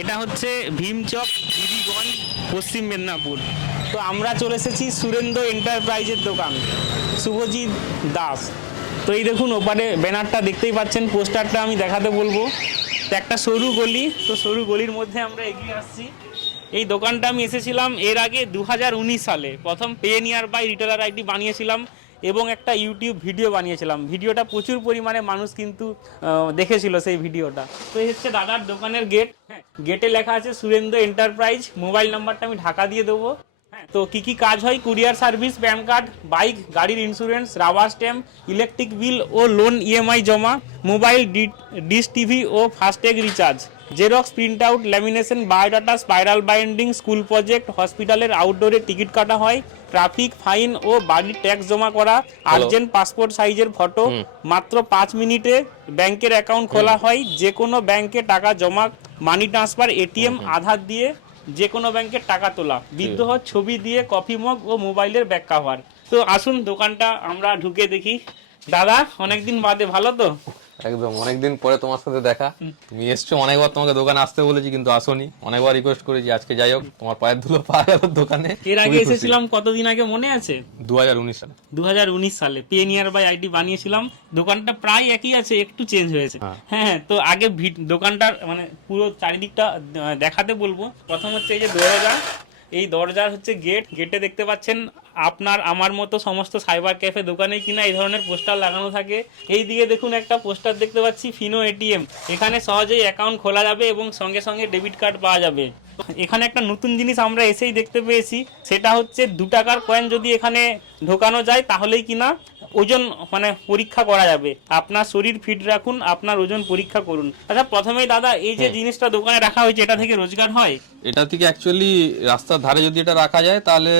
এটা হচ্ছে ভীমচক বিবিগঞ্জ পশ্চিম মেদিনীপুর। তো আমরা চলে এসেছি সুরেন্দ্র এন্টারপ্রাইজের দোকান, শুভজিৎ দাস। তো এই দেখুন ওপারে ব্যানারটা দেখতেই পাচ্ছেন, পোস্টারটা আমি দেখাতে বলবো। তো একটা সরু গলি, তো সরু গলির মধ্যে আমরা এগিয়ে আসছি। এই দোকানটা আমি এসেছিলাম এর আগে 2019 সালে, প্রথম PayNearby retailer ID বানিয়েছিলাম এবং একটা ইউটিউব ভিডিও বানিয়েছিলাম। ভিডিওটা প্রচুর পরিমাণে মানুষ কিন্তু দেখেছিল সেই ভিডিওটা। তো এই হচ্ছে দাদার দোকানের গেট। হ্যাঁ, গেটে লেখা আছে সুরেন্দ্র এন্টারপ্রাইজ। মোবাইল নাম্বারটা আমি ঢাকা দিয়ে দেবো। হ্যাঁ, তো কী কী কাজ হয়: courier service, PAN card, bike, গাড়ির insurance, rubber stamp, electric bill ও লোন ইএমআই জমা, মোবাইল ডিশ টিভি ও FASTag recharge, xerox, printout, lamination, biodata, spiral binding, school project, হসপিটালের আউটডোরে টিকিট কাটা হয়, ট্রাফিক ফাইন ও বাড়ির ট্যাক্স জমা করা, আর্জেন্ট পাসপোর্ট সাইজের ফটো। মাত্র 5 মিনিটে ব্যাংকের অ্যাকাউন্ট খোলা হয়। যে কোনো ব্যাংকে টাকা জমা, মানি ট্রান্সফার, এটিএম, আধার দিয়ে যে কোনো ব্যাংকের টাকা তোলা, বিদ্রোহ ছবি দিয়ে কফি মগ ও মোবাইলের ব্যাক কভার। তো আসুন দোকানটা আমরা ঢুকে দেখি। দাদা, অনেকদিন বাদে, ভালো তো? একদম অনেকদিন পরে তোমার সাথে দেখা। তুমি এসছো, অনেকবার তোমাকে দোকানে আসতে বলেছি কিন্তু আসোনি, অনেকবার রিকোয়েস্ট করেছি। আজকে যাই হোক, তোমার পায়ের ধুলো পাওয়া গেল দোকানে। এর আগে এসেছিলাম কতদিন আগে মনে আছে? 2019 সালে। 2019 সালে পে নিয়ার বাই আইডি বানিয়েছিলাম। দোকানটা প্রায় একই আছে, একটু চেঞ্জ হয়েছে। হ্যাঁ, তো আগে দোকানটার মানে পুরো চারিদিকটা দেখাতে বলবো। প্রথম হচ্ছে এই যে দরজা, এই দরজার হচ্ছে গেট। গেটে দেখতে পাচ্ছেন আপনার আমার মতো সমস্ত সাইবার ক্যাফে দোকানে কিনা এই ধরনের পোস্টার লাগানো থাকে। এই দিকে দেখুন একটা পোস্টার দেখতে পাচ্ছি, ফিনো এটিএম। এখানে সহজেই অ্যাকাউন্ট খোলা যাবে এবং সঙ্গে সঙ্গে ডেবিট কার্ড পাওয়া যাবে। এখানে একটা নতুন জিনিস আমরা এসেই দেখতে পেয়েছি, সেটা হচ্ছে 2 টাকার কয়েন যদি এখানে ঢোকানো যায় তাহলেই কিনা ওজন মানে পরীক্ষা করা যাবে। আপনার শরীর ফিট রাখুন, আপনার ওজন পরীক্ষা করুন। আচ্ছা, প্রথমেই দাদা, এই যে জিনিসটা দোকানে রাখা হয়েছে, এটা থেকে রোজগার হয়? এটা থেকে অ্যাকচুয়ালি রাস্তার ধারে যদি এটা রাখা যায় তাহলে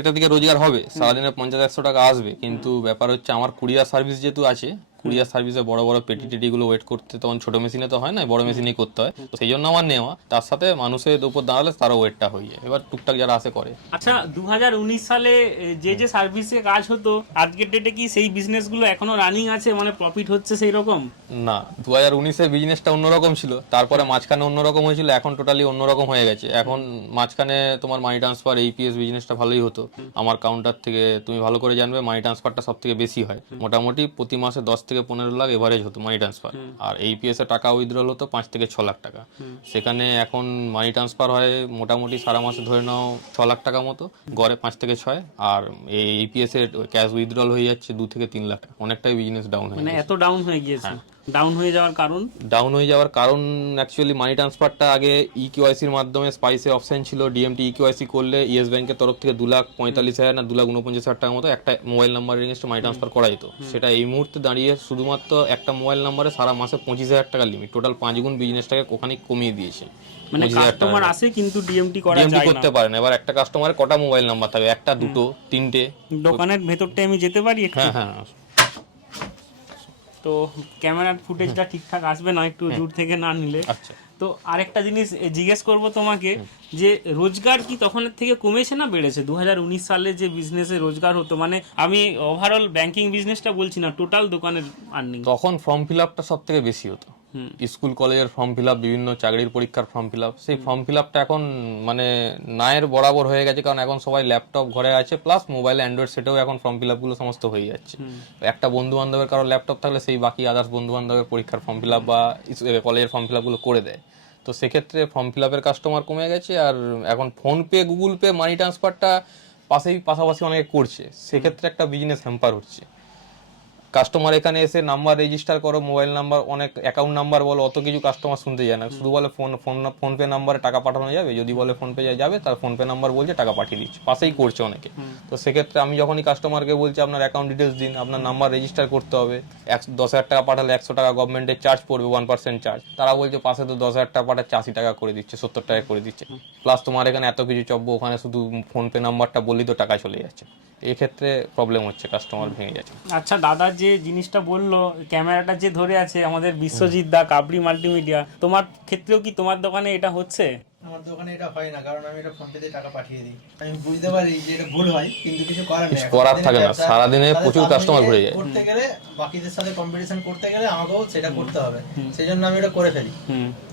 এটা থেকে রোজগার হবে, সারাদিনে 50-100 টাকা আসবে। কিন্তু ব্যাপার হচ্ছে আমার কুরিয়ার সার্ভিস যেহেতু আছে, কুরিয়ার সার্ভিসে বড় বড় পেটি টেটি গুলো ওয়েট করতে তখন ছোট মেশিনে তো হয় না, বড় মেশিনেই করতে হয়। তো সেই জন্য আমার নেওয়া, তার সাথে মানুষের উপর দাঁড়ালে তারও ওয়েটটা হয়ে যায়। এবার টুকটাক যারা আসে করে। আচ্ছা, 2019 সালে যে সার্ভিসে কাজ হতো, আজকের ডেটে কি সেই বিজনেসগুলো এখনো রানিং আছে, মানে প্রফিট হচ্ছে সেই রকম? না, 2019-এর বিজনেসটা অন্যরকম ছিল, তারপরে মাঝখানে অন্যরকম হয়েছিল, এখন টোটালি অন্যরকম হয়ে গেছে। এখন মাঝখানে তোমার মানি ট্রান্সফার, এইপিএস বিজনেসটা ভালোই হতো। আমার কাউন্টার থেকে তুমি ভালো করে জানবে, মানি ট্রান্সফারটা সব থেকে বেশি হয়। মোটামুটি প্রতি মাসে 10 থেকে 15 লাখ এভারেজ হতো মানি ট্রান্সফার। আর এইপিএস এ টাকা উইথড্রল হতো 5 থেকে 6 লাখ টাকা। সেখানে এখন মানি ট্রান্সফার হয় মোটামুটি সারা মাসে ধরে নাও 6 লাখ টাকা মতো, গড়ে 5 থেকে 6। আর এই এইপিএস এর ক্যাশ উইথড্রল হয়ে যাচ্ছে 2 থেকে 3 লাখ টাকা। অনেকটাই বিজনেস ডাউন হয়ে মানে গেছে। এত ডাউন হয়ে গিয়েছে? ডাউন হয়ে যাওয়ার কারণ? অ্যাকচুয়ালি মানি ট্রান্সফারটা আগে ইকেওয়াইসির মাধ্যমে স্পাইসে অপশন ছিল, ডিএমটি ইকেওয়াইসি করলে ইয়েস ব্যাংকের তরফ থেকে 2,45,000 না 2,49,000 টাকার মতো একটা মোবাইল নাম্বার এগেইনস্টে মানি ট্রান্সফার করা যেত। সেটা এই মুহূর্তে দাঁড়িয়ে শুধুমাত্র একটা মোবাইল নাম্বারে সারা মাসে 25,000 টাকা লিমিট, টোটাল 5 গুণ বিজনেসটাকে ওখানে কমিয়ে দিয়েছে। মানে কাস্টমার আসে কিন্তু ডিএমটি করা যায় না, করতে পারে না। এবার একটা কাস্টমারের কটা মোবাইল নাম্বার থাকে? একটা, দুটো, তিনটে। দোকানের ভেতরটা আমি যেতে পারি একটু? হ্যাঁ হ্যাঁ। তো ক্যামেরার ফুটেজটা ঠিকঠাক আসবে না একটু দূর থেকে না নিলে? আচ্ছা। তো আরেকটা জিনিস জিজ্ঞেস করব তোমাকে, যে রোজগার কি তখনের থেকে কমেছে না বেড়েছে? 2019 সালে যে বিজনেসে রোজগার হতো, মানে আমি ওভারঅল ব্যাংকিং বিজনেসটা বলছি না, টোটাল দোকানের আর্নিং। তখন ফর্ম ফিল আপটা সব থেকে বেশি হতো। স্কুল কলেজের ফর্ম ফিল আপ, বিভিন্ন চাকরির পরীক্ষার ফর্ম ফিল আপ, সেই ফর্ম ফিল আপটা এখন মানে নায়ের বরাবর হয়ে গেছে। কারণ এখন সবাই ল্যাপটপ ঘরে আছে, প্লাস মোবাইল অ্যান্ড্রয়েড সেটেও এখন ফর্ম ফিল আপগুলো সমস্ত হয়ে যাচ্ছে। একটা বন্ধু বান্ধবের কারো ল্যাপটপ থাকলে সেই বাকি আদার্স বন্ধু বান্ধবের পরীক্ষার ফর্ম ফিল আপ বা কলেজের ফর্ম ফিল আপগুলো করে দেয়। তো সেক্ষেত্রে ফর্ম ফিল আপের কাস্টমার কমে গেছে। আর এখন ফোনপে, গুগল পে, মানি ট্রান্সফারটা পাশাপাশি অনেকে করছে, সেক্ষেত্রে একটা বিজনেস হ্যাম্পার হচ্ছে। কাস্টমার এখানে এসে নাম্বার রেজিস্টার করো, মোবাইল নাম্বার, অনেক অ্যাকাউন্ট নাম্বার বলো, অত কিছু কাস্টমার শুনতে যায় না। শুধু বলে ফোনপে নাম্বারে টাকা পাঠানো যাবে, যদি বলে ফোনপে যাবে, তার ফোনপে নাম্বার বলছে টাকা পাঠিয়ে দিচ্ছে, পাশেই করছে অনেকে। তো সেক্ষেত্রে আমি যখনই কাস্টমারকে বলছি আপনার অ্যাকাউন্ট ডিটেলস দিন, আপনার নাম্বার রেজিস্টার করতে হবে, 10,000 টাকা পাঠালে 100 টাকা গভর্নমেন্টের চার্জ পড়বে, 1% চার্জ। তারা বলছে পাশে তো 10,000 টাকা পাঠাচ্ছে 80 টাকা করে দিচ্ছে, 70 টাকা করে দিচ্ছে, প্লাস তোমার এখানে এত কিছু চব্য, ওখানে শুধু ফোনপে নাম্বারটা বললেই তো টাকা চলে যাচ্ছে। এই ক্ষেত্রে প্রবলেম হচ্ছে, কাস্টমার ভেঙে যাচ্ছে। আচ্ছা দাদার যে জিনিসটা বললো, ক্যামেরাটা যে ধরে আছে আমাদের বিশ্বজিৎ দা কাবরি মাল্টিমিডিয়া, তোমার ক্ষেত্রেও কি তোমার দোকানে এটা হচ্ছে? আমার দোকানে এটা হয় না, কারণ আমি এটা ফোন পেতে টাকা পাঠিয়ে দিই। আমি বুঝতে পারি যে এটা ভুল হয়, কিন্তু কিছু করার নেই। করার থাকে না, সারাদিনে প্রচুর কাস্টমার ঘুরে যায়। করতে গেলে বাকিদের সাথে কম্পিটিশন করতে গেলে আমাকেও সেটা করতে হবে, সেই জন্য আমি এটা করে ফেলি।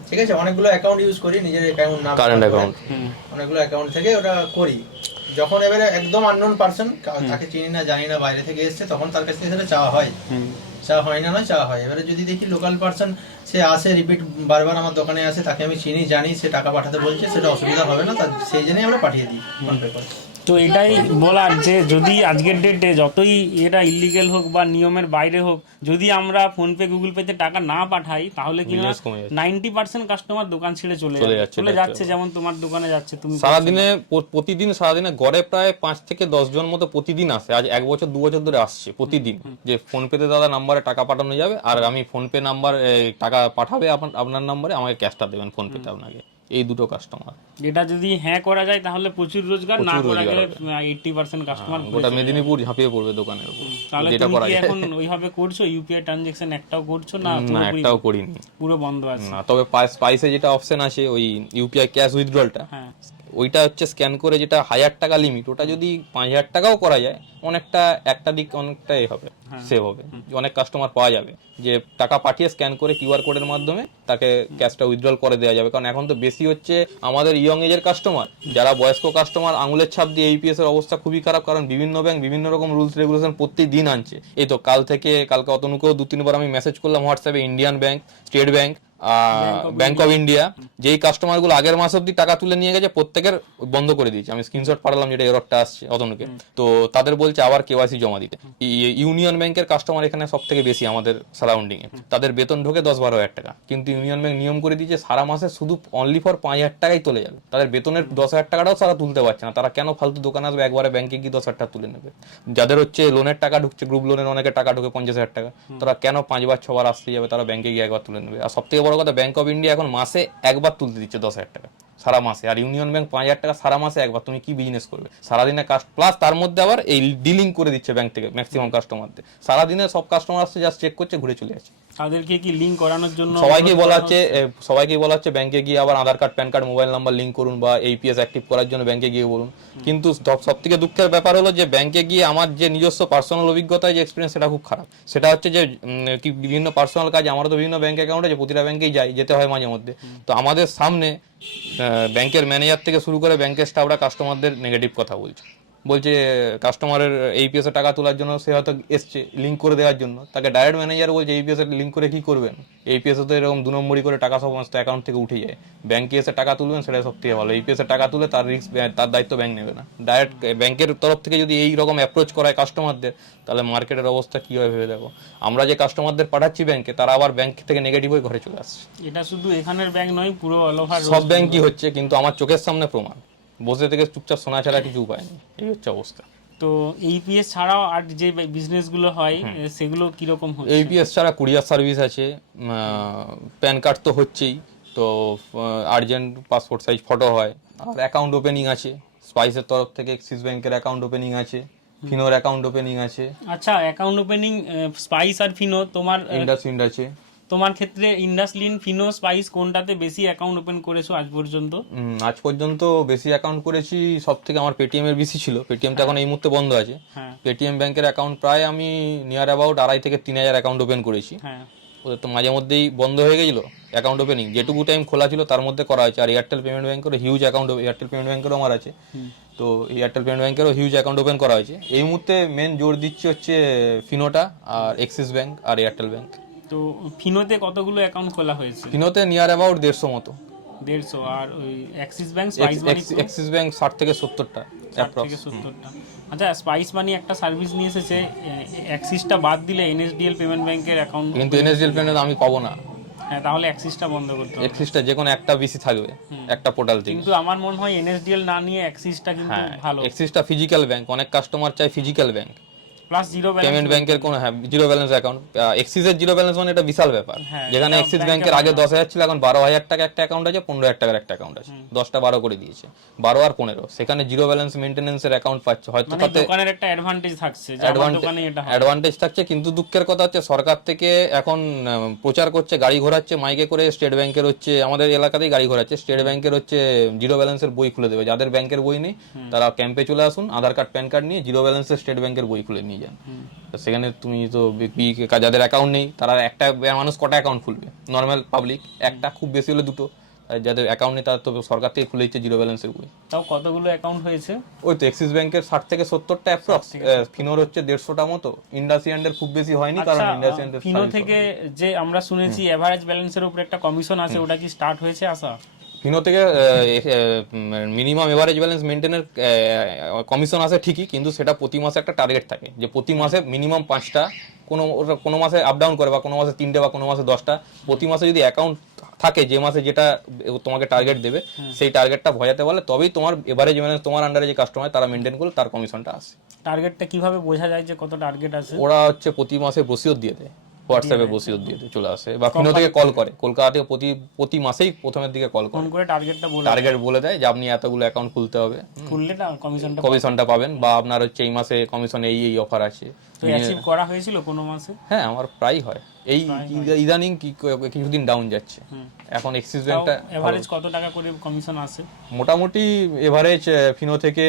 ঠিক আছে, অনেকগুলো অ্যাকাউন্ট ইউজ করি, নিজের অ্যাকাউন্ট না কারেন্ট অ্যাকাউন্ট অনেকগুলো অ্যাকাউন্ট থেকে ওটা করি। যখন এবারে একদম আননোন পারসন, তাকে চিনি না জানি না, বাইরে থেকে এসছে, তখন তার কাছ থেকে সেটা চাওয়া হয়। চাওয়া হয় না, নয় চাওয়া হয়। এবারে যদি দেখি লোকাল পারসন সে আসে, রিপিট বারবার আমার দোকানে আসে, তাকে আমি চিনি জানি, সে টাকা পাঠাতে বলছে, সেটা অসুবিধা হবে না, তার সেই জন্যই আমরা পাঠিয়ে দিই ফোনপে করে। তো এটাই বলার যে যদি আজকের ডেটে যতই এটা ইলিগেল হোক বা নিয়মের বাইরে হোক, যদি আমরা ফোনপে গুগল পেতে টাকা না পাঠাই, তাহলে কি না 90% কাস্টমার দোকান ছেড়ে চলে যাচ্ছে। যেমন তোমার দোকানে যাচ্ছে, তুমি সারাদিনে প্রতিদিন সারাদিনে গড়ে প্রায় 5 থেকে 10 জন মতো প্রতিদিন আসে। আজ 1 বছর 2 বছর ধরে আসছে প্রতিদিন, যে ফোনপেতে দাদা নাম্বারে টাকা পাঠানো যাবে, আর আমি ফোনপে নাম্বার টাকা পাঠাবে আপনার নাম্বারে, আমাকে ক্যাশটা দেবেন ফোনপেতে আপনাকে। এই দুটো কাস্টমার, এটা যদি হ্যাঁ করা যায় তাহলে প্রচুর রোজগার, না করা গেলে 80% কাস্টমার গোটা মেদিনীপুর ঝাঁপিয়ে পড়বে দোকানের উপর। তাহলে তুমি কি এখন ওইভাবে করছো? ইউপিআই ট্রানজাকশন একটাও করছো না? না, একটাও করিনি, পুরো বন্ধ আছে। না, তবে স্পাইসে যেটা অপশন আছে ওই ইউপিআই ক্যাশ উইথড্রলটা, হ্যাঁ, ওইটা হচ্ছে স্ক্যান করে, যেটা 1000 টাকা লিমিট, ওটা যদি 5000 টাকাও করা যায়, অনেকটা একটা দিক অনেকটা হবে, সেভ হবে, অনেক কাস্টমার পাওয়া যাবে যে টাকা পাঠিয়ে স্ক্যান করে কিউআর কোডের মাধ্যমে তাকে ক্যাশটা উইথড্রল করে দেওয়া যাবে। কারণ এখন তো বেশি হচ্ছে আমাদের ইয়ং এজের কাস্টমার, যারা বয়স্ক কাস্টমার আঙুলের ছাপ দিয়ে এইপিএস এর অবস্থা খুবই খারাপ, কারণ বিভিন্ন ব্যাংক বিভিন্ন রকম রুলস রেগুলেশন প্রত্যেক দিন আনছে। এই তো কালকে অতনুকেও 2-3 বার আমি মেসেজ করলাম হোয়াটসঅ্যাপে, Indian bank, state bank, bank of India, যেই কাস্টমার গুলো আগের মাস অব্দি টাকা তুলে নিয়ে গেছে প্রত্যেকের বন্ধ করে দিয়েছে। আমি স্ক্রিনশট পাঠালাম যেটা এররটা আসছে অতনুকে, তো তাদের বলছে আবার কেওয়াইসি জমা দিতে। ইউনিয়ন ব্যাংকের কাস্টমার এখানে সব থেকে বেশি আমাদের সারাউন্ডিং এ, তাদের বেতন ঢোকে 10-12 হাজার টাকা, কিন্তু ইউনিয়ন ব্যাংক নিয়ম করে দিয়েছে সারা মাসে শুধু অনলি ফর 5,000 টাকাই তুলে যাবে, তাদের বেতনের 10,000 টাকাটাও তারা তুলতে পারছে না। তারা কেন ফালতু দোকানে আসবে, একবারে ব্যাংকে গিয়ে 10,000 টাকা তুলে নেবে? যাদের হচ্ছে লোনের টাকা ঢুকছে, গ্রুপ লোনের অনেকে টাকা ঢুকে 50,000 টাকা, তারা কেন 5-6 বার আসতে যাবে? তারা ব্যাংকে গিয়ে একবার তুলে নেবে। আর সব থেকে বড় কথা, ব্যাংক অফ ইন্ডিয়া এখন মাসে একবার তুলতে দিচ্ছে 10,000 টাকা সারা মাসে, আর ইউনিয়ন ব্যাংক 5,000 টাকা সারা মাসে একবার। তুমি কি বিজনেস করবে সারাদিনে? প্লাস তার মধ্যে আবার এই ডিলিং করে দিচ্ছে ব্যাংক থেকে ম্যাক্সিমাম কাস্টমারদের। সারাদিনে সব কাস্টমার আসছে, জাস্ট চেক করছে, ঘুরে চলে যাচ্ছে। তাদেরকে কি লিংক করানোর জন্য সবাইকেই বলা হচ্ছে ব্যাংকে গিয়ে আবার Aadhaar card, PAN card, mobile number link করুন, বা এইপিএস অ্যাক্টিভ করার জন্য ব্যাংকে গিয়ে বলুন। কিন্তু সব থেকে দুঃখের ব্যাপার হলো যে ব্যাংকে গিয়ে আমার যে নিজস্ব পার্সোনাল অভিজ্ঞতায় যে এক্সপিরিয়েন্স, সেটা খুব খারাপ। সেটা হচ্ছে যে কি বিভিন্ন পার্সোনাল কাজ, আমারও তো বিভিন্ন ব্যাংক অ্যাকাউন্ট আছে, প্রতিটা ব্যাংকেই যেতে হয় মাঝে মধ্যে। তো আমাদের সামনে ব্যাংকের ম্যানেজার থেকে শুরু করে ব্যাংকের স্টাফরা কাস্টমারদের নেগেটিভ কথা বলছে কাস্টমারের এইপিএস এর টাকা তোলার জন্য সে হয়তো এসছে লিঙ্ক করে দেওয়ার জন্য, তাকে ডাইরেক্ট ম্যানেজার বলছে এইপিএস এর লিঙ্ক করে কি করবেন? এইপিএস তো এরকম 2 নম্বরই করে টাকা সমস্ত অ্যাকাউন্ট থেকে উঠে যায়। ব্যাংকে এসে টাকা তুলবেন, সেটা সব থেকে ভালো। এইপিএস এর টাকা তুলে তার রিস্ক, তার দায়িত্ব ব্যাংক নেবে না। ডাইরেক্ট ব্যাংকের তরফ থেকে যদি এই রকম অ্যাপ্রোচ করায় কাস্টমারদের, তাহলে মার্কেটের অবস্থা কি হয় ভেবে দেখো। আমরা যে কাস্টমারদের পাঠাচ্ছি ব্যাংকে, তারা আবার ব্যাংক থেকে নেগেটিভ হয়ে ঘরে চলে আসছে। এটা শুধু এখানের ব্যাংক নয়, পুরো অল ওভার সব ব্যাংকই হচ্ছে, কিন্তু আমার চোখের সামনে প্রমাণ, বসে থেকে চুপচাপ শোনা ছাড়া কিছু উপায় নেই। এই হচ্ছে অবস্থা। তো এইপিএস ছাড়াও আর যে বিজনেসগুলো হয় সেগুলো কিরকম হচ্ছে? এইপিএস ছাড়া কুরিয়ার সার্ভিস আছে, প্যান কার্ড তো হচ্ছেই, তো আর্জেন্ট পাসপোর্ট সাইজ ফটো হয়, আর অ্যাকাউন্ট ওপেনিং আছে স্পাইসের তরফ থেকে। এক্সিস ব্যাংকের অ্যাকাউন্ট ওপেনিং আছে, ফিনোর অ্যাকাউন্ট ওপেনিং আছে। আচ্ছা, অ্যাকাউন্ট ওপেনিং স্পাইস আর ফিনো, তোমার ইন্ডাসইন্ড আছে। তোমার ক্ষেত্রে ইন্ডাসলিন, ফিনো, স্পাইস কোনটাতে বেশি অ্যাকাউন্ট ওপেন করেছো আজ পর্যন্ত? আজ পর্যন্ত বেশি অ্যাকাউন্ট করেছি সব থেকে আমার পেটিএম এর বেশি ছিল। পেটিএম তো এখন এই মুহূর্তে বন্ধ আছে। পেটিএম ব্যাংকের অ্যাকাউন্ট প্রায় আমি নিয়ার অ্যাবাউট 2,500 থেকে 3,000 অ্যাকাউন্ট ওপেন করেছি। ওদের তো মাঝে মধ্যেই বন্ধ হয়ে গেছিল অ্যাকাউন্ট ওপেনিং, যেটুকু টাইম খোলা ছিল তার মধ্যে করা হয়েছে। আর এয়ারটেল পেমেন্ট ব্যাংকেরও হিউজ অ্যাকাউন্ট, এয়ারটেল পেমেন্ট ব্যাংকেরও আমার আছে, তো এয়ারটেল পেমেন্ট ব্যাংকেরও হিউজ অ্যাকাউন্ট ওপেন করা হয়েছে। এই মুহূর্তে মেন জোর দিচ্ছি হচ্ছে ফিনোটা, আর এক্সিস ব্যাংক, আর এয়ারটেল ব্যাংক। তো ফিনোতে কতগুলো অ্যাকাউন্ট খোলা হয়েছে? ফিনোতে নিয়ার অ্যাবাউট 150 মতো। 150। আর ওই অ্যাক্সিস ব্যাংক, এক্সিস ব্যাংক 60 থেকে 70টা। আচ্ছা, স্পাইস মানি একটা সার্ভিস নিয়ে এসেছে, অ্যাক্সিসটা বাদ দিলে এনএসডিএল পেমেন্ট ব্যাংকের অ্যাকাউন্ট, কিন্তু এনএসডিএল পেমেন্ট আমি পাবো না। হ্যাঁ, তাহলে অ্যাক্সিসটা বন্ধ করতে হবে। অ্যাক্সিসটা যে কোনো একটা বেশি থাকবে একটা পোর্টাল থেকে। কিন্তু আমার মনে হয় এনএসডিএল না নিয়ে অ্যাক্সিসটা কিন্তু ভালো। অ্যাক্সিসটা ফিজিক্যাল ব্যাংক, অনেক কাস্টমার চায় physical bank, plus zero payment ব্যাংকের কোনো, হ্যাঁ, জিরো ব্যালেন্স অ্যাকাউন্ট। এক্সিসের জিরো ব্যালেন্স মানে এটা বিশাল ব্যাপার। হ্যাঁ, যেখানে এটা এক্সিস ব্যাংকে ব্যাংকের আগে 10,000 ছিল, এখন 12,000 টাকা একটা অ্যাকাউন্ট আছে, 15,000 টাকার একটা অ্যাকাউন্ট আছে, 10টা 12 করে দিয়েছে, 12 আর 15। সেখানে জিরো ব্যালেন্স মেইনটেনেন্সের অ্যাকাউন্ট পাচ্ছে, হয়তো মানে তাতে দোকানের একটা অ্যাডভান্টেজ থাকছে যে আমার দোকানে এটা হয়। অ্যাডভান্টেজ থাকছে। কিন্তু দুঃখের কথা হচ্ছে সরকার থেকে এখন প্রচার করছে, গাড়ি ঘোরাচ্ছে মাইকে করে, স্টেট ব্যাংকের হচ্ছে, আমাদের এলাকাতেই গাড়ি ঘোরাচ্ছে, স্টেট ব্যাংকের হচ্ছে জিরো ব্যালেন্সের বই খুলে দেবে। যাদের ব্যাংকের বই নেই তারা ক্যাম্পে চলে আসুন, আধার কার্ড প্যান কার্ড নিয়ে জিরো ব্যালেন্সের স্টেট ব্যাংকের বই খুলে নিয়ে যান। তো সেখানে তুমি তো যাদের অ্যাকাউন্ট নেই তারা একটা মানুষ কটা অ্যাকাউন্ট খুলবে? নর্মাল পাবলিক একটা, খুব বেশি হলে দুটো। আর যাদের অ্যাকাউন্ট নেই তারা তো সরকার থেকে খুলে দিচ্ছে জিরো ব্যালেন্সের বই। তাও কতগুলো অ্যাকাউন্ট হয়েছে? ওই তো এক্সিস ব্যাংকের 60 থেকে 70টা অ্যাপ্রক্স, ফিনোর হচ্ছে 150টা মতো, ইন্ডাসইন্ডের খুব বেশি হয়নি কারণ ইন্ডাসইন্ডের ফিনো থেকে যে আমরা শুনেছি এভারেজ ব্যালেন্সের উপর একটা কমিশন আছে, ওটা কি স্টার্ট হয়েছে আসা? ফিনো থেকে মিনিমাম এভারেজ ব্যালেন্স মেনটেনের কমিশন আসে ঠিকই, কিন্তু সেটা প্রতি মাসে একটা টার্গেট থাকে যে প্রতি মাসে মিনিমাম 5টা, কোনো মাসে আপ ডাউন করে, বা কোনো মাসে 3টে, বা কোনো মাসে 10টা। প্রতি মাসে যদি অ্যাকাউন্ট থাকে যে মাসে যেটা তোমাকে টার্গেট দেবে, সেই টার্গেটটা ভজাতে বলে তবেই তোমার এভারেজ ব্যালেন্স, তোমার আন্ডারে যে কাস্টমার তারা মেনটেন করলে তার কমিশনটা আসে। টার্গেটটা কিভাবে বোঝা যায় যে কত টার্গেট আছে? ওরা হচ্ছে প্রতি মাসে বসিয়ত দিয়ে দেয়, হোয়াটসঅ্যাপে বসিয়ত দিয়ে দিয়ে চলে আসে, বা ফিনো থেকে কল করে, কলকাতা থেকে প্রতি মাসেই প্রথমের দিকে কল করে, ফোন করে টার্গেট বলে দেয় যে আপনি এতগুলো অ্যাকাউন্ট খুলতে হবে, খুললে না কমিশনটা পাবেন, বা আপনার হচ্ছে এই মাসে কমিশন এই অফার আছে। তো অ্যাচিভ করা হয়েছিল কোনো মাসে? হ্যাঁ, আমার প্রায় হয়। এই ইদানিং কিছুদিন ডাউন যাচ্ছে। এখন এক্সিস ব্যাংকটা এভারেজ কত টাকা করে কমিশন আসে? মোটামুটি এভারেজ ফিনো থেকে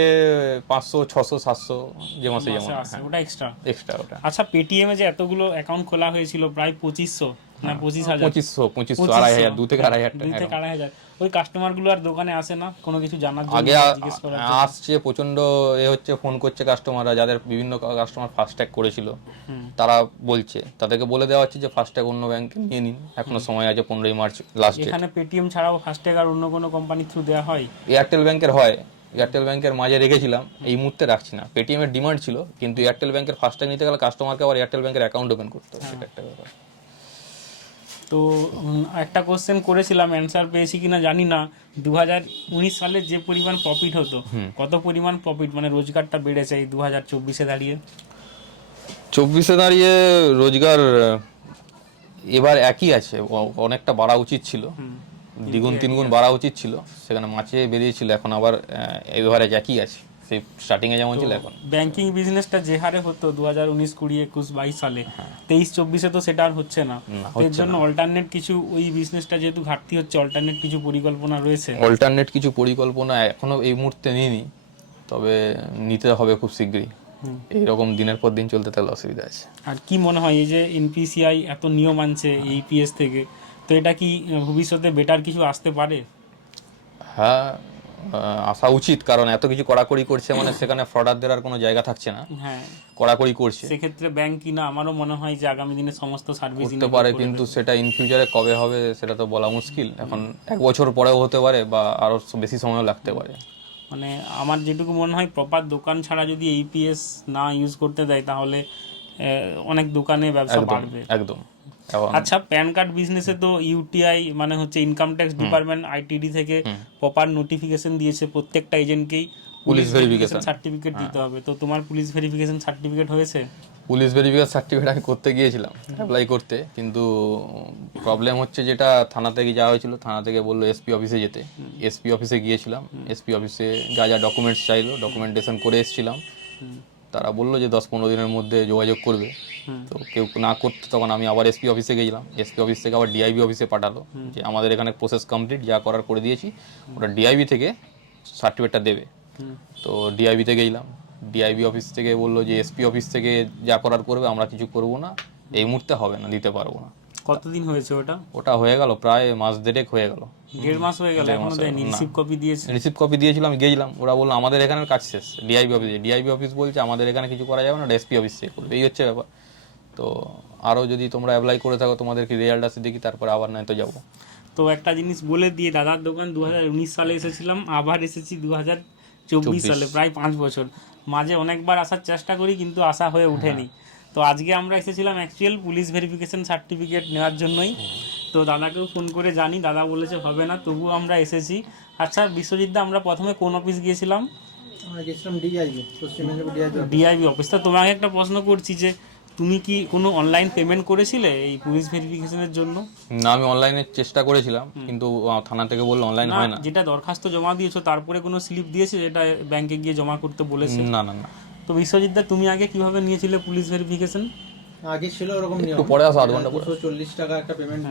500, 600, 700 যে মাসে যেমন আসে, ওটা এক্সট্রা ওটা। আচ্ছা, পেটিএম এ যে এতগুলো অ্যাকাউন্ট খোলা হয়েছিল, প্রায় 2500 না 25,000? 2500, 2,500, 2 থেকে 2,500 2 থেকে 2,500। ওই কাস্টমার গুলো আর দোকানে আসে না কোনো কিছু জানার জন্য, আগে জিজ্ঞেস করার আসছে প্রচন্ড, হচ্ছে ফোন করছে কাস্টমাররা, যাদের বিভিন্ন কাস্টমার ফাস্ট্যাগ করেছিল তারা বলছে, তাদেরকে বলে দেওয়া হচ্ছে যে ফাস্ট্যাগ অন্য ব্যাংকে নিয়ে নিন, এখনো সময় আছে, 15ই মার্চ লাস্ট ডেট। এখানে পেটিএম ছাড়াও ফাস্ট্যাগ আর অন্য কোনো কোম্পানি থ্রু দেওয়া হয়? এয়ারটেল ব্যাংকের হয়, এয়ারটেল ব্যাংকের মাঝে রেখেছিলাম, এই মুহূর্তে রাখছি না। পেটিএম এর ডিমান্ড ছিল, কিন্তু এয়ারটেল ব্যাংকের ফাস্ট্যাগ নিতে গেলে কাস্টমারকে আবার এয়ারটেল ব্যাংকের অ্যাকাউন্ট ওপেন করতে হবে, সেটা একটা ব্যাপার। তো একটা কোশ্চেন করেছিলাম, অ্যান্সার পেয়েছি কিনা জানি না। 2019 সালে যে পরিমাণ প্রফিট হতো, কত পরিমাণ প্রফিট মানে রোজগারটা বেড়েছে এই 2024-এ দাঁড়িয়ে? 24-এ দাঁড়িয়ে রোজগার এবার একই আছে, অনেকটা বাড়া উচিত ছিল, দ্বিগুণ তিনগুণ বাড়া উচিত ছিল, সেখানে মাঝে বেরিয়েছিল, এখন আবার এভারেজ একই আছে, সেই স্টার্টিং এ যেমন ছিল এখন। ব্যাংকিং বিজনেসটা যে হারে হতো 2019, 20, 21, 22 সালে, 23, 24-এ তো সেটা আর হচ্ছে না। এর জন্য অল্টারনেট কিছু, ওই বিজনেসটা যেহেতু ঘাটতি হচ্ছে, অল্টারনেট কিছু পরিকল্পনা রয়েছে? অল্টারনেট কিছু পরিকল্পনা এখনো এই মুহূর্তে নিইনি, তবে নিতে হবে খুব শীঘ্রই। এইরকম দিনের পর দিন চলতে থাকলে অসুবিধা আছে। আর কি মনে হয় এই যে এনপিসিআই এত নিয়ম আনছে ইপিএস থেকে, তো এটা কি ভবিষ্যতে বেটার কিছু আসতে পারে? হ্যাঁ, আসা উচিত, কারণ এত কিছু কড়াকড়ি করছে মানে সেখানে ফ্রডারদের আর কোনো জায়গা থাকছে না। হ্যাঁ, কড়াকড়ি করছে, সেক্ষেত্রে ব্যাংক কিনা আমারও মনে হয় যে আগামী দিনে সমস্ত সার্ভিস করতে পারে, কিন্তু সেটা ইন ফিউচারে কবে হবে সেটা তো বলা মুশকিল। এখন 1 বছর পরেও হতে পারে, বা আরো বেশি সময়ও লাগতে পারে। মানে আমার যেটুকু মনে হয়, প্রপার দোকান ছাড়া যদি ইপিএস না ইউজ করতে দেয় তাহলে অনেক দোকানে ব্যবসা বাড়বে একদম। আচ্ছা, প্যান কার্ড বিজনেসে তো ইউটিআই মানে হচ্ছে ইনকাম ট্যাক্স ডিপার্টমেন্ট আইটিডি থেকে প্রপার নোটিফিকেশন দিয়েছে প্রত্যেকটা এজেন্টকেই পুলিশ ভেরিফিকেশন সার্টিফিকেট দিতে হবে। তো তোমার পুলিশ ভেরিফিকেশন সার্টিফিকেট হয়েছে? পুলিশ ভেরিফিকেশন সার্টিফিকেট আমি করতে গিয়েছিলাম, অ্যাপ্লাই করতে, কিন্তু প্রবলেম হচ্ছে যেটা থানা থেকে যাওয়া হয়েছিল, থানা থেকে বললো এসপি অফিসে যেতে। এসপি অফিসে গিয়েছিলাম, এসপি অফিসে যা যা ডকুমেন্টস চাইলো ডকুমেন্টেশন করে এসেছিলাম। তারা বললো যে 10-15 দিনের মধ্যে যোগাযোগ করবে। তো কেউ না করতে, তখন আমি আবার এসপি অফিসে গেছিলাম, এসপি অফিস থেকে আবার ডিআইবি অফিসে পাঠালো যে আমাদের এখানে প্রসেস কমপ্লিট, যা করার করে দিয়েছি, ওটা ডিআইবি থেকে সার্টিফিকেটটা দেবে। তো ডিআইবিতে গেলাম, ডিআইবি অফিস থেকে বললো যে এসপি অফিস থেকে যা করার করবে, আমরা কিছু করবো না, এই মুহূর্তে হবে না, দিতে পারবো না। কতদিন হয়েছে ওটা? ওটা হয়ে গেল প্রায় মাস দেড়েক হয়ে গেল। 1.5 মাস হয়ে গেল, এখনো দেয়নি? রিসিভ কপি দিয়েছে? রিসিভ কপি দিয়েছিলাম, গেছিলাম, ওরা বললো আমাদের এখানের কাজ শেষ। ডিআইবি অফিসে, ডিআইবি অফিস বলছে আমাদের এখানে কিছু করা যাবে না, এসপি অফিস থেকে করবে, এই হচ্ছে ব্যাপার। তো আরও যদি তোমরা অ্যাপ্লাই করে থাকো, তোমাদের কি রেজাল্ট আসে দেখি, তারপরে আবার নয় তো যাবো। তো একটা জিনিস বলে দিয়ে, দাদার দোকান 2019 সালে এসেছিলাম, আবার এসেছি 2024 সালে, প্রায় 5 বছর। মাঝে অনেকবার আসার চেষ্টা করি কিন্তু আসা হয়ে ওঠেনি। তো আজকে আমরা এসেছিলাম অ্যাকচুয়াল পুলিশ ভেরিফিকেশন সার্টিফিকেট নেওয়ার জন্যই। তো দাদাকেও ফোন করে জানি, দাদা বলেছে হবে না, তবুও আমরা এসেছি। আচ্ছা বিশ্বজিৎ দা, আমরা প্রথমে কোন অফিস গিয়েছিলাম? আমরা গেছিলাম ডিআইবি, পশ্চিম মেদিনীপুর ডিআইবি। DIB office. তা তোমাকে একটা প্রশ্ন করছি যে তুমি কি কোনো অনলাইন পেমেন্ট করেছিলে এই পুলিশ ভেরিফিকেশনের জন্য? না, আমি অনলাইনে চেষ্টা করেছিলাম, কিন্তু থানা থেকে বললো অনলাইন হয় না। যেটা দরখাস্ত জমা দিয়েছো তারপরে কোনো স্লিপ দিয়েছে যেটা ব্যাংকে গিয়ে জমা করতে বলেছে? না না না। তো বিশ্বজিৎ দা তুমি আগে কিভাবে নিয়েছিলে পুলিশ ভেরিফিকেশন? আগে ছিল ওরকম নিয়ম, একটু পরে আসো, 8 ঘন্টা পরে। 240 টাকা একটা পেমেন্ট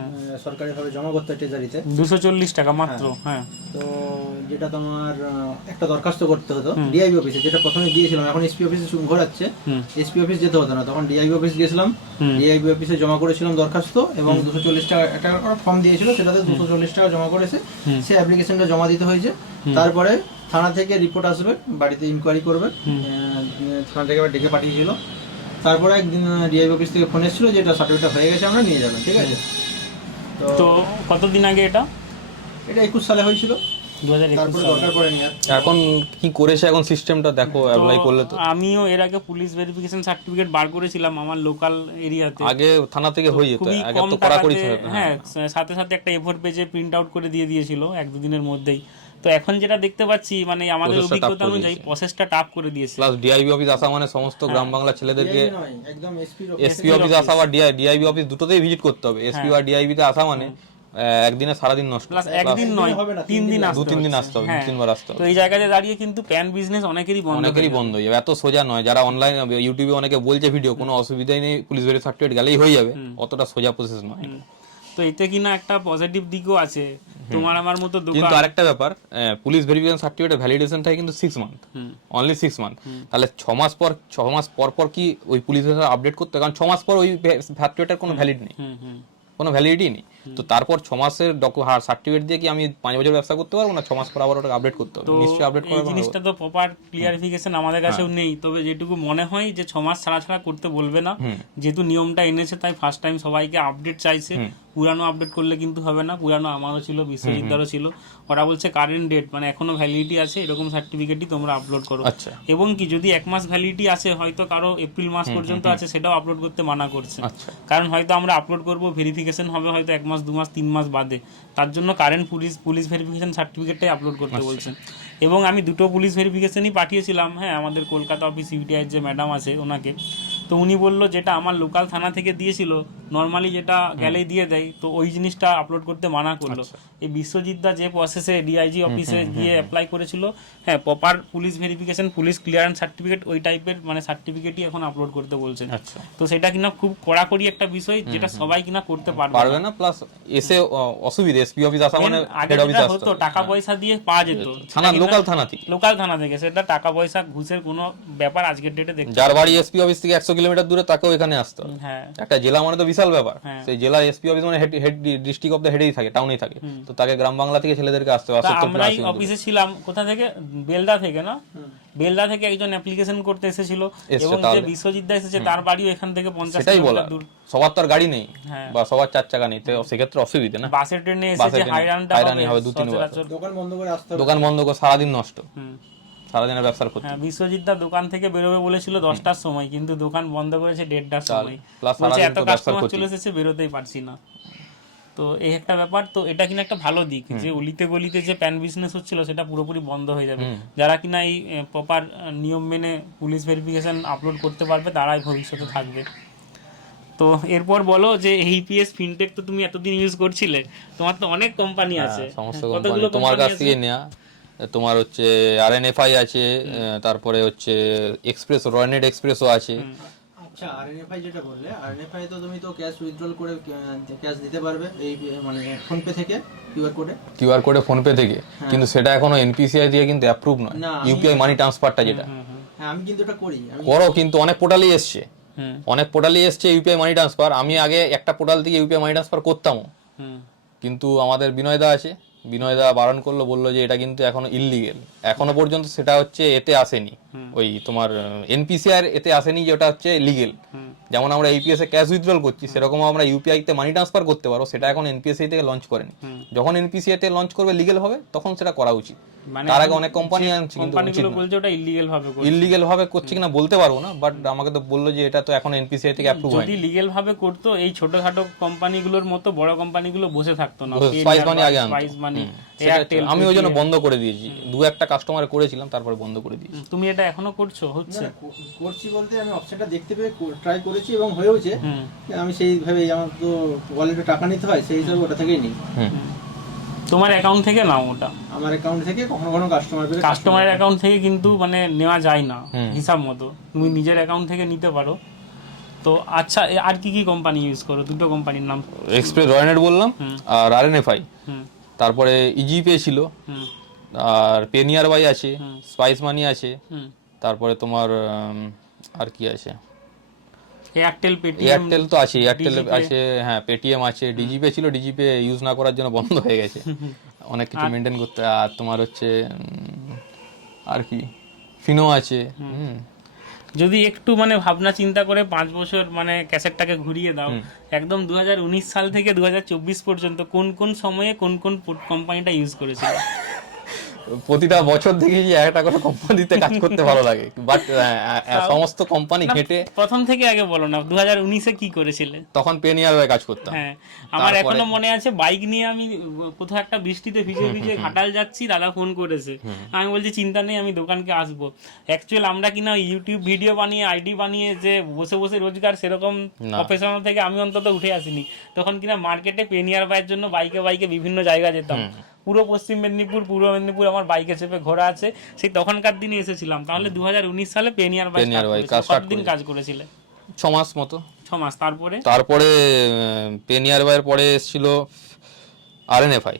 সরকারিভাবে জমা করতে হয় ট্রেজারিতে। 240 টাকা মাত্র? হ্যাঁ। তো যেটা তোমার একটা দরখাস্ত করতে হতো ডিআইবি অফিসে, যেটা প্রথমে দিয়েছিলাম, এখন এসপি অফিসে ঘোরাচ্ছে। এসপি অফিস যেতে হতো না, তখন ডিআইবি অফিস গেছিলাম, ডিআইবি অফিসে জমা করেছিলাম দরখাস্ত, এবং 240 টাকা একটা ফর্ম দিয়েছিল, সেটাতে 240 টাকা জমা করেছে, সে অ্যাপ্লিকেশনটা জমা দিতে হয়েছে। তারপরে থানা থেকে রিপোর্ট আসবে, বাড়িতে ইনকোয়ারি করবে, থানা থেকে আবার ডেকে পাঠিয়েছিল। তারপরে একদিন ডিআইবি অফিস থেকে ফোন এসেছিল যে এটা সার্টিফিকেট হয়ে গেছে, আমরা নিয়ে যাবেন, ঠিক আছে। তো কতদিন আগে এটা? এটা 21 সালে হয়েছিল, 2021 তারপরে সালে। দরকার পড়েনি আর। এখন কি করেছে এখন সিস্টেমটা দেখো, অ্যাপ্লাই করলে তো। আমিও এর আগে পুলিশ ভেরিফিকেশন সার্টিফিকেট বার করেছিলাম আমার লোকাল এরিয়াতে। আগে থানা থেকে হয়ে যেত, খুবই আগে কম তো কড়াকড়ি টাকাতে, ছিল। হ্যাঁ, সাথে সাথে একটা A4 পেজে প্রিন্ট আউট করে দিয়ে দিয়েছিল 1-2 দিনের মধ্যেই। তো এখন যেটা দেখতে পাচ্ছি মানে আমাদের Process টা tough অভিজ্ঞতা করে অনুযায়ী দিয়েছে। প্রসেসটা টাফ করে দিয়েছে। প্লাস ডিআইবি অফিস আসা মানে সমস্ত গ্রাম বাংলা ছেলেদেরকে DIY নয়, একদম এসপি অফিস আসা বা ডিআইবি অফিস দুটোতেই ভিজিট করতে হবে। এসপি আর ডিআইবি তে আসা মানে একদিনে সারাদিন নষ্ট। প্লাস একদিন নয়, 3 দিন আসতে 2-3 দিন হচ্ছে। আসতে হবে, হ্যাঁ। 2-3 বার আসতে হবে। তো এই জায়গাতে দাঁড়িয়ে কিন্তু প্যান বিজনেস অনেকেরই বন্ধ হয়ে অনেকেরই বন্ধ হয়ে যাবে, এত সোজা নয়। যারা অনলাইন ইউটিউবে অনেকে বলছে ভিডিও, কোনো অসুবিধাই নেই, পুলিশ ভেরিফাই সার্টিফিকেট গেলেই হয়ে যাবে, অতটা সোজা প্রসেস নয়। তো এতে কিনা একটা পজিটিভ দিকও আছে, তোমার আমার মতো কিন্তু দোকান। আরেকটা ব্যাপার, পুলিশ ভেরিফিকেশন সার্টিফিকেটের ভ্যালিডেশন থাকে কিন্তু 6 মান্থ, অনলি 6 মান্থ। তাহলে 6 মাস পর কি ওই পুলিশ আপডেট করতে হবে? কারণ 6 মাস পর ওই সার্টিফিকেটের কোনো ভ্যালিড নেই, কোনো ভ্যালিডিটি নেই। তো তারপর 6 মাসের সার্টিফিকেট দিয়ে কি আমি 5 বছর ব্যবসা করতে পারবো না? 6 মাস পর আবার ওটা আপডেট করতে হবে, তো নিশ্চয়ই আপডেট এই করা জিনিসটা তো প্রপার ক্লিয়ারিফিকেশন আমাদের কাছেও নেই। তবে যেটুকু মনে হয় যে 6 মাস ছাড়া করতে বলবে না, যেহেতু নিয়মটা এনেছে তাই ফার্স্ট টাইম সবাইকে আপডেট চাইছে। পুরানো আপডেট করলে কিন্তু হবে না, পুরানো আমারও ছিল, বিশ্বজিৎদারও ছিল। ওরা বলছে কারেন্ট ডেট মানে এখনো ভ্যালিডিটি আছে এরকম সার্টিফিকেটই তোমরা আপলোড করো। আচ্ছা। এবং কি যদি 1 মাস ভ্যালিডিটি আছে, হয়তো কারো এপ্রিল মাস পর্যন্ত আছে, সেটাও আপলোড করতে মানা করছে। আচ্ছা। কারণ হয়তো আমরা আপলোড করব, ভেরিফিকেশন হবে হয়তো 1 মাস 2 মাস 3 মাস বাদে, তার জন্য কারেন্ট পুলিশ ভেরিফিকেশন সার্টিফিকেটটাই আপলোড করতে বলছেন। এবং আমি 2টো পুলিশ ভেরিফিকেশনই পাঠিয়েছিলাম, হ্যাঁ, আমাদের কলকাতা অফিস ইউটিআই যে ম্যাডাম আছে ওনাকে। তো উনি বললো যেটা আমার লোকাল থানা থেকে দিয়েছিল নর্মালি যেটা গেলেই দিয়ে দেয়, তো ওই জিনিসটা আপলোড করতে মানা করলো। এই বিশ্বজিৎদা যে প্রসেসে ডিআইজি অফিসে গিয়ে অ্যাপ্লাই করেছিল, হ্যাঁ, proper police verification police clearance certificate ওই টাইপের মানে সার্টিফিকেটই এখন আপলোড করতে বলছেন। তো সেটা কিনা খুব কড়াকড়ি একটা বিষয়, যেটা সবাই কিনা করতে পারবে না। প্লাস এসে অসুবিধা, এসপি অফিস আসা মানে আগে হেড অফিস যেটা আসতে হতো টাকা পয়সা দিয়ে পাওয়া যেত থানা, লোকাল থানা থেকে, সেটা টাকা পয়সা ঘুষের কোনো ব্যাপার আজকের ডেটে দেখতে। যার বাড়ি এসপি অফিস থেকে 100 কিলোমিটার দূরে তাকেও এখানে আসতে হবে। হ্যাঁ, একটা জেলা মানে তো বিশাল ব্যাপার। সেই জেলা এসপি অফিস মানে হেড ডিস্ট্রিক্ট অফ দ্য হেডেই থাকে, টাউনেই থাকে। তো তাকে গ্রাম বাংলা থেকে ছেলেদেরকে আসতে হবে। আমরাই অফিসে ছিলাম কোথা থেকে, বেলদা থেকে না, বেলদা থেকে একজন অ্যাপ্লিকেশন করতে এসেছিল, এবং যে বিশ্বজিৎদা এসেছে তার বাড়িও এখান থেকে 50 কিলোমিটার দূর। সবার তো আর গাড়ি নেই বা সবার 4 চাকা নেই, তো সেক্ষেত্রে অসুবিধা না। বাসে ট্রেনে এসেছে, হাইরানটা হবে 2-3 বার। দোকান বন্ধ করে আসতে হবে, দোকান বন্ধ করে সারাদিন নষ্ট, সারাদিনের ব্যবসার ক্ষতি। হ্যাঁ, বিশ্বজিৎদা দোকান থেকে বেরোবে বলেছিল 10টার সময়, কিন্তু দোকান বন্ধ করেছে 1:30টার সময়। বলছে এত কাস্টমার চলে এসেছে, বেরোতেই পারছি না। তো এই একটা ব্যাপার। তো এটা কিনা একটা ভালো দিক যে অলিতে গলিতে যে প্যান বিজনেস হচ্ছিল সেটা পুরোপুরি বন্ধ হয়ে যাবে। যারা কিনা এই প্রপার নিয়ম মেনে পুলিশ ভেরিফিকেশন আপলোড করতে পারবে তারাই ভবিষ্যতে থাকবে। তো এরপর বলো যে এইপিএস ফিনটেক তো তুমি এতদিন ইউজ করছিলে, তোমার তো অনেক কোম্পানি আছে, সমস্ত কতগুলো কোম্পানি তোমার কাছ থেকে নেওয়া। তোমার হচ্ছে আরএনএফআই আছে, তারপরে হচ্ছে এক্সপ্রেস, রয়নেট এক্সপ্রেসও আছে। আচ্ছা, আরএনএফআই যেটা বললে, আরএনএফআই তো তুমি তো ক্যাশ উইথড্রল করে ক্যাশ দিতে পারবে এই মানে ফোন পে থেকে কিউআর কোডে ফোন পে থেকে, কিন্তু সেটা এখনো এনপিসিআই দিয়ে কিন্তু অ্যাপ্রুভ নয়। ইউপিআই মানি ট্রান্সফারটা যেটা, হ্যাঁ আমি কিন্তু এটা করি, করো, কিন্তু অনেক পোর্টালই এসছে, ইউপিআই মানি ট্রান্সফার। আমি আগে একটা পোর্টাল থেকে ইউপিআই মানি ট্রান্সফার করতাম, কিন্তু আমাদের বিনয়দা আছে, বিনয়দা বারণ করলো, বললো যে এটা কিন্তু এখনো ইললিগেল। এখনো পর্যন্ত সেটা হচ্ছে এতে আসেনি, ওই তোমার এনপিসিআর এতে আসেনি যে ওটা হচ্ছে লিগেল। যেমন আমরা ইউপিএস এ ক্যাশ উইথড্রল করছি, সেরকম আমরা ইউপিআই তে মানি ট্রান্সফার করতে পারবো, সেটা এখন এনপিএসআই থেকে লঞ্চ করেনি। যখন এনপিসিআই তে লঞ্চ করবে লিগেল হবে তখন সেটা করা উচিত। মানে তার আগে অনেক কোম্পানি আনছে, কিন্তু কোম্পানিগুলো বলছে ওটা ইলিগ্যাল ভাবে করছে। ইলিগেল ভাবে করছে কিনা বলতে পারবো না, বাট আমাকে তো বললো যে এটা তো এখন এনপিসিআই থেকে অ্যাপ্রুভ যদি হয়নি। লিগ্যাল ভাবে করতো এই ছোটখাটো কোম্পানিগুলোর মতো বড় কোম্পানিগুলো বসে থাকতো না। স্পাইস মানি আগে আনতো। স্পাইস মানি, সেটা হচ্ছে, আমি ওই জন্য বন্ধ করে দিয়েছি, দু একটা কাস্টমার করেছিলাম তারপরে বন্ধ করে দিয়েছি। তুমি এটা এখনো করছো? হচ্ছে করছি বলতে আমি অপশনটা দেখতে পেয়ে ট্রাই করেছি এবং হয়েওছে। আমি সেইভাবে, আমার তো ওয়ালেটে টাকা নিতে হয়, সেই হিসাবে ওটা থেকেই নিই। তোমার অ্যাকাউন্ট থেকে নাও ওটা। আমার অ্যাকাউন্ট থেকে কখনো কখনো কাস্টমারের অ্যাকাউন্ট থেকে কিন্তু মানে নেওয়া যায় না হিসাব মতো, তুমি নিজের অ্যাকাউন্ট থেকে নিতে পারো। তো আচ্ছা, আর কি কি কোম্পানি ইউজ করো? দুটো কোম্পানির নাম। এক্সপ্রেস রয়নেট বললাম, আর আরএনএফআই, হুম তারপরে ইজি পে ছিল, হুম আর পেনিয়ার বাই আছে, স্পাইস মানি আছে, হুম তারপরে তোমার আর কি আছে, এয়ারটেল, পেটিএম। এয়ারটেল তো আছে, এয়ারটেল আছে, হ্যাঁ পেটিএম আছে, ডিজিপে ছিল, ডিজিপে ইউজ না করার জন্য বন্ধ হয়ে গেছে, অনেক কিছু মেনটেন করতে। আর তোমার হচ্ছে আর কি, ফিনো আছে। যদি একটু মানে ভাবনা চিন্তা করে 5 বছর মানে ক্যাসেটটাকে ঘুরিয়ে দাও, একদম 2019 সাল থেকে 2024 পর্যন্ত কোন কোন সময়ে কোন কোন কোম্পানিটা ইউজ করেছিল? প্রতিটা বছর দেখেছি একটা করে কোম্পানিতে কাজ করতে ভালো লাগে, বাট সমস্ত কোম্পানি ঘেটে। প্রথম থেকে আগে বলো না, 2019-এ কি করেছিলে? তখন পেনিয়ার বাই কাজ করতাম। হ্যাঁ, আমার এখনো মনে আছে, বাইক নিয়ে আমি কোথাও একটা বৃষ্টিতে ভিজে ভিজে ঘাটাল যাচ্ছি, দাদা ফোন করেছে, আমি বলছি চিন্তা নেই, আমি দোকানকে আসবো। অ্যাকচুয়াল আমরা কিনা ইউটিউব ভিডিও বানিয়ে, আইডি বানিয়ে যে বসে বসে রোজগার, সেরকম প্রফেশনাল থেকে আমি অন্তত উঠে আসিনি। তখন কিনা মার্কেটে পেনিয়ার বাইয়ের জন্য বাইকে বিভিন্ন জায়গা যেতাম, পুরো পশ্চিম মেদিনীপুর, পূর্ব মেদিনীপুর আমার বাইকে চেপে ঘোরা আছে। সেই তখনকার দিনে এসেছিলাম। তাহলে 2019 সালে পেনিয়ার বাই কতদিন কাজ করেছিলে? 6 মাস মতো। 6 মাস। তারপরে পেনিয়ার বাইয়ের পরে এসেছিল আরএনএফআই।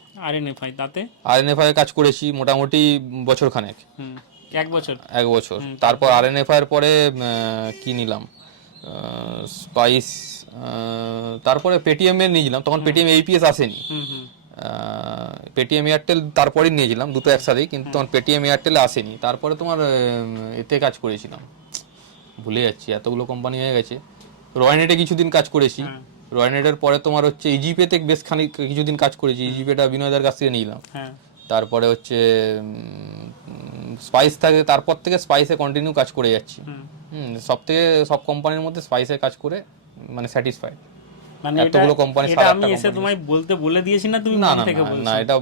তাতে আরএনএফআই কাজ করেছি মোটামুটি বছর খানেক। 1 বছর। তারপর আরএনএফআই এর পরে কি নিলাম, স্পাইস, তারপরে পেটিএম এর নিয়েছিলাম, তখন পেটিএম এইপিএস আসেনি। পেটিএম এয়ারটেল তারপরেই নিয়েছিলাম, দুটো একসাথেই, কিন্তু তখন পেটিএম এয়ারটেলে আসেনি। তারপরে তোমার এতে কাজ করেছিলাম, ভুলে যাচ্ছি, এতগুলো কোম্পানি হয়ে গেছে। রয়নেটে কিছুদিন কাজ করেছি, রয়নেটের পরে তোমার হচ্ছে ইজিপেতে বেশ কিছুদিন কাজ করেছি, ইজিপেটা বিনয়দার কাছ থেকে নিলাম। তারপরে হচ্ছে স্পাইস থাকে, তারপর থেকে স্পাইসে কন্টিনিউ কাজ করে যাচ্ছি। সব কোম্পানির মধ্যে স্পাইসে কাজ করে মানে স্যাটিসফাইড। মানে এতগুলো কোম্পানি, এটা আমি এসে তোমায় বলতে বলে দিয়েছি না, তুমি মন থেকে বলছো? না, এটা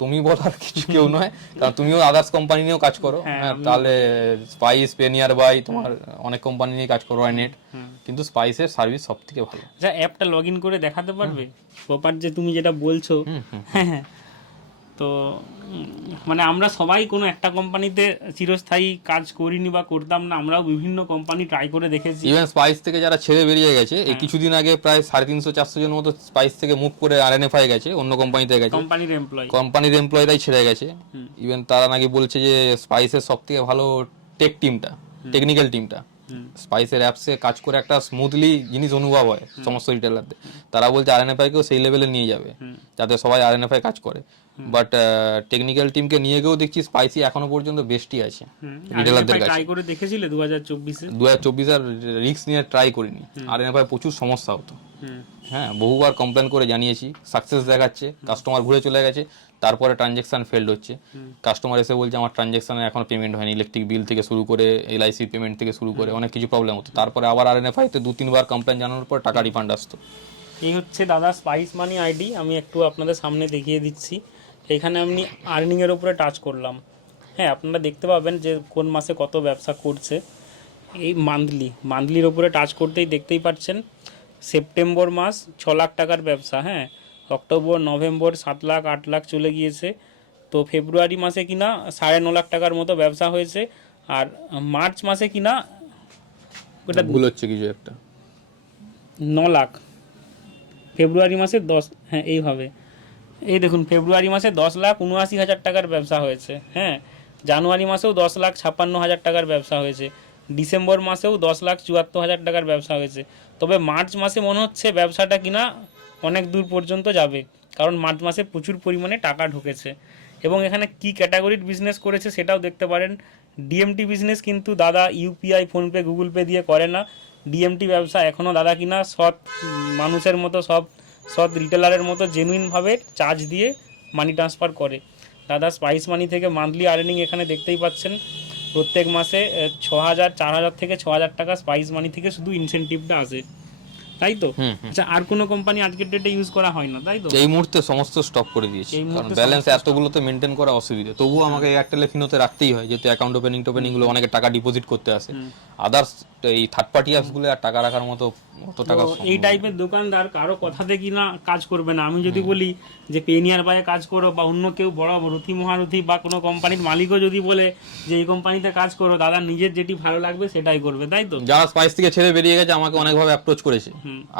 তুমি বলার কিছু কেউ নয়, কারণ তুমিও আদার্স কোম্পানি নিয়েও কাজ করো। তাহলে স্পাইস, পেনিয়ার বাই, তোমার অনেক কোম্পানি নিয়ে কাজ করো, রয়নেট, কিন্তু স্পাইসের সার্ভিস সবথেকে ভালো। আচ্ছা, অ্যাপটা লগইন করে দেখাতে পারবে প্রপার যে তুমি যেটা বলছো? হ্যাঁ। তো মানে আমরা সবাই কোনো একটা কোম্পানিতে চিরস্থায়ী কাজ করিনি বা করতাম না, আমরাও বিভিন্ন কোম্পানি ট্রাই করে দেখেছি। ইভেন স্পাইস থেকে যারা ছেড়ে বেরিয়ে গেছে, এই কিছুদিন আগে প্রায় 350-400 জন মতো স্পাইস থেকে মুভ করে আরএনএফআই গেছে, অন্য কোম্পানিতে গেছে, কোম্পানির এমপ্লয়িরাই ছেড়ে গেছে। ইভেন তারা নাকি বলছে যে স্পাইসের সব থেকে ভালো টেকনিক্যাল টিমটা স্পাইসের অ্যাপসে কাজ করে একটা স্মুথলি জিনিস অনুভব হয় সমস্ত রিটেলারদের। তারা বলছে আরএনএফআই কেও সেই লেভেলে নিয়ে যাবে যাতে সবাই আরএনএফআই কাজ করে, বাট টেকনিক্যাল টিমকে নিয়ে গিয়েও দেখছি স্পাইসি এখনো পর্যন্ত বেস্টই আছে রিটেলারদের কাছে। ট্রাই করে দেখেছিলে 2024 আর রিস্ক নিয়ে ট্রাই করিনি, আরএনএফআই প্রচুর সমস্যা হতো। হ্যাঁ, বহুবার কমপ্লেন করে জানিয়েছি, সাকসেস দেখাচ্ছে, কাস্টমার ঘুরে চলে গেছে, তারপরে ট্রানজ্যাকশন ফেলড হচ্ছে। কাস্টমার এসে বলছে আমার ট্রানজ্যাকশনে এখনো পেমেন্ট হয়নি, ইলেকট্রিক বিল থেকে শুরু করে এলআইসি পেমেন্ট থেকে শুরু করে অনেক কিছু প্রবলেম হতো। তারপরে আবার আরএনএফআই তে 2-3 বার কমপ্লেন জানানোর পর টাকা রিফান্ড আসতো। এই হচ্ছে দাদা স্পাইস মানি আইডি, আমি একটু আপনাদের সামনে দেখিয়ে দিচ্ছি। এখানে আমি আর্নিংয়ের উপরে টাচ করলাম। হ্যাঁ, আপনারা দেখতে পাবেন যে কোন মাসে কত ব্যবসা করছে। এই মান্থলির উপরে টাচ করতেই দেখতেই পাচ্ছেন সেপ্টেম্বর মাস 6 লাখ টাকার ব্যবসা। হ্যাঁ, অক্টোবর, নভেম্বর 7 লাখ 8 লাখ চলে গিয়েছে। তো ফেব্রুয়ারি মাসে কিনা 9.5 লাখ টাকার মতো ব্যবসা হয়েছে। আর মার্চ মাসে কিনা ওটা ভুল হচ্ছে কিছু একটা, 9 লাখ। ফেব্রুয়ারি মাসে 10, হ্যাঁ এইভাবে, এই দেখুন ফেব্রুয়ারি মাসে 10,79,000 টাকার ব্যবসা হয়েছে। হ্যাঁ, জানুয়ারি মাসেও 10,56,000 টাকার ব্যবসা হয়েছে। ডিসেম্বর মাসেও 10,74,000 টাকার ব্যবসা হয়েছে। তবে মার্চ মাসে মনে হচ্ছে ব্যবসাটা কিনা অনেক দূর পর্যন্ত যাবে, কারণ মার্চ মাসে প্রচুর পরিমাণে টাকা ঢুকেছে। এবং এখানে কি ক্যাটাগরির বিজনেস করেছে সেটাও দেখতে পারেন। ডিএমটি বিজনেস কিন্তু দাদা ইউপিআই, ফোনপে, গুগল পে দিয়ে করে না। ডিএমটি ব্যবসা এখনও দাদা কিনা সৎ মানুষের মতো, সৎ রিটেলারের মতো জেনুইনভাবে চার্জ দিয়ে মানি ট্রান্সফার করে। দাদা স্পাইস মানি থেকে মান্থলি আর্নিং এখানে দেখতেই পাচ্ছেন, প্রত্যেক মাসে 6,000 4,000 থেকে 6,000 টাকা স্পাইস মানি থেকে শুধু ইনসেনটিভটা আসে, তাই তো? আচ্ছা, আর কোনো কোম্পানি আজকের ডেটে ইউজ করা হয় না, তাই তো? এই মুহূর্তে সমস্ত স্টপ করে দিয়েছি, এই কারণ মুহূর্তে ব্যালেন্স এতগুলোতে মেনটেন করা অসুবিধা। তবুও আমাকে এয়ারটেলে ফিনোতে রাখতেই হয়, যেহেতু অ্যাকাউন্ট ওপেনিং গুলো অনেকে টাকা ডিপোজিট করতে আসে। আদার্স এই থার্ড পার্টি অ্যাপস গুলো আর টাকা রাখার মতো অত টাকা তো এই টাইপের দোকানদার কারো কথাতে কিনা কাজ করবে না। আমি যদি বলি যে পেনিয়ার বায়ে কাজ করো, বা অন্য কেউ বড় রথি মহারথী বা কোনো কোম্পানির মালিকও যদি বলে যে এই কোম্পানিতে কাজ করো, দাদা নিজের যেটি ভালো লাগবে সেটাই করবে, তাই তো? যারা স্পাইস থেকে ছেড়ে বেরিয়ে গেছে আমাকে অনেকভাবে অ্যাপ্রোচ করেছে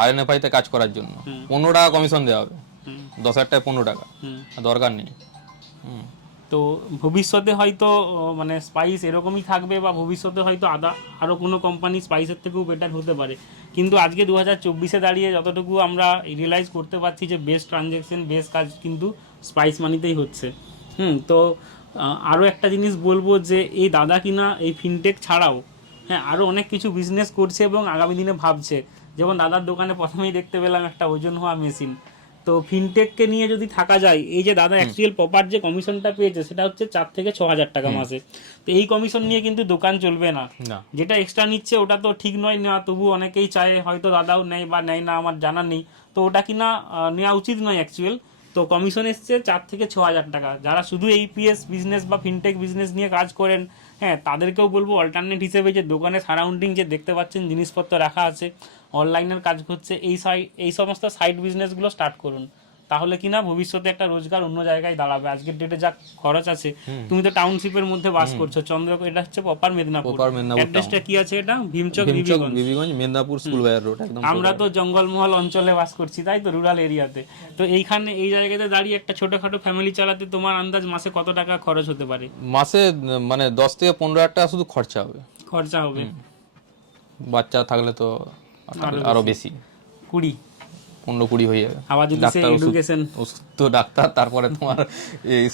আরএনএফআই তে কাজ করার জন্য। 15 টাকা কমিশন দেওয়া হবে, 10,000 টাকায় 15 টাকা, দরকার নেই। তো ভবিষ্যতে হয়তো মানে স্পাইস এরকমই থাকবে, বা ভবিষ্যতে হয়তো আরও কোনো কোম্পানি স্পাইসের থেকেও বেটার হতে পারে। কিন্তু আজকে 2024-এ দাঁড়িয়ে যতটুকু আমরা রিয়েলাইজ করতে পারছি যে বেস্ট ট্রানজ্যাকশন, বেস্ট কাজ কিন্তু স্পাইস মানিতেই হচ্ছে। তো আরও একটা জিনিস বলবো যে এই দাদা কিনা এই ফিনটেক ছাড়াও হ্যাঁ আরও অনেক কিছু বিজনেস করছে এবং আগামী দিনে ভাবছে। যেমন দাদার দোকানে প্রথমেই দেখতে পেলাম একটা ওজন হওয়া মেশিন। তো ফিনটেককে নিয়ে যদি থাকা যায়, এই যে দাদা অ্যাকচুয়াল প্রপার যে কমিশনটা পেয়েছে সেটা হচ্ছে 4 থেকে 6,000 টাকা মাসে। তো এই কমিশন নিয়ে কিন্তু দোকান চলবে না। যেটা এক্সট্রা নিচ্ছে ওটা তো ঠিক নয় নেওয়া, তবু অনেকেই চায়, হয়তো দাদাও নেয় বা নেয় না আমার জানা নেই, তো ওটা কিনা নেওয়া উচিত নয় অ্যাকচুয়াল। তো কমিশন এসছে 4 থেকে 6,000 টাকা। যারা শুধু এইপিএস বিজনেস বা ফিনটেক বিজনেস নিয়ে কাজ করেন, হ্যাঁ তাদেরকেও বলবো অল্টারনেট হিসেবে যে দোকানে সারাউন্ডিং যে দেখতে পাচ্ছেন জিনিসপত্র রাখা আছে, অনলাইনের কাজ করছে, এই সমস্ত সাইড বিজনেসগুলো স্টার্ট করুন। তাহলে কিনা ভবিষ্যতে একটা রোজগার অন্য জায়গায় দাঁড়াবে। আজকের ডেটে যা খরচ আছে, তুমি তো টাউনশিপের মধ্যে বাস করছো, এটা হচ্ছে প্রপার মেদিনীপুর। অ্যাড্রেসটা কি আছে? এটা ভীমচক বিবিগঞ্জ, মেদিনীপুর স্কুল বাজার রোড একদম। আমরা তো জঙ্গলমহল অঞ্চলে বাস করছি, তাই তো, রুরাল এরিয়াতে। তো এইখানে এই জায়গাতে দাঁড়িয়ে একটা ছোটখাটো ফ্যামিলি চালাতে তোমার আন্দাজ মাসে কত টাকা খরচ হতে পারে? মাসে মানে 10 থেকে 15,000 টাকা শুধু খরচা হবে। বাচ্চা থাকলে তো আরো বেশি, 15-20 হয়ে যাবে। আবার যদি সে এডুকেশন, ওষুধ তো ডাক্তার, তারপরে তোমার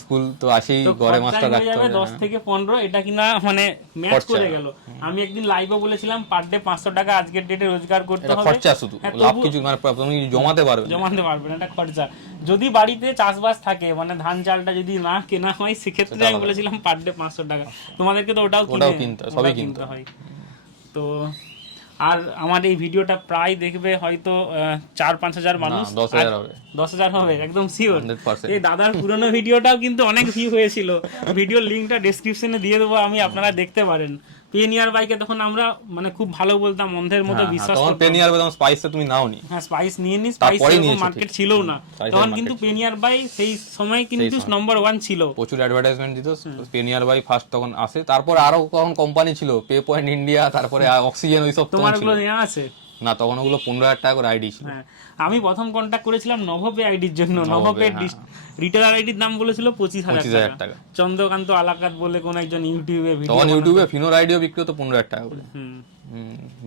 স্কুল তো আসেই, ঘরে মাস্টার রাখতে হবে। 10 থেকে 15 এটা কিনা মানে ম্যাচ করে গেল। আমি একদিন লাইভে বলেছিলাম পার ডে 500 টাকা আজকের ডেটে রোজগার করতে হবে। খরচা শুধু, লাভ কিছু মানে তুমি জমাতে পারবে না, এটা খরচা। যদি বাড়িতে চাষবাস থাকে, মানে ধান চালটা যদি না কেনা হয়, সেক্ষেত্রে আমি বলেছিলাম পার ডে 500 টাকা। তোমাদেরকে তো ওটাও সবই কিনতে হয়। তো আর আমার এই ভিডিওটা প্রায় দেখবে হয়তো 4-5 হাজার মানুষ, 10,000 হবে একদম শিওর। এই দাদার পুরনো ভিডিওটাও কিন্তু অনেক ভিউ হয়েছিল, ভিডিওর লিঙ্কটা ডেসক্রিপশনে দিয়ে দেবো, আমি আপনারা দেখতে পারেন। পেনিয়ার বাইকে তখন আমরা মানে খুব ভালো বলতাম, অন্ধের মতো বিশ্বাস করতাম। পেনিয়ার বাই স্পাইসে তুমি নাওনি? হ্যাঁ, স্পাইস নিয়ে নি, স্পাইস মার্কেট ছিলও না তখন, কিন্তু পেনিয়ার বাই সেই সময় কিন্তু নাম্বার 1 ছিল, প্রচুর অ্যাডভার্টাইজমেন্ট দিত। পেনিয়ার বাই ফার্স্ট তখন আসে, তারপর আরো কখন কোম্পানি ছিল, পে পয়েন্ট ইন্ডিয়া, তারপরে অক্সিজেন, ওই সব। তোমার ওগুলো নেওয়া আছে না? তখন ওগুলো 15,000 টাকা করে আইডি ছিল। হ্যাঁ, আমি প্রথম কন্ট্যাক্ট করেছিলাম নভোপে আইডির জন্য। নভোপে রিটেলার আইডির দাম বলেছিল 25,000 টাকা। চন্দ্রকান্ত আলাকাত বলে কোন একজন ইউটিউবে ফিনোর আইডিও বিক্রি হতো 15,000 টাকা করে।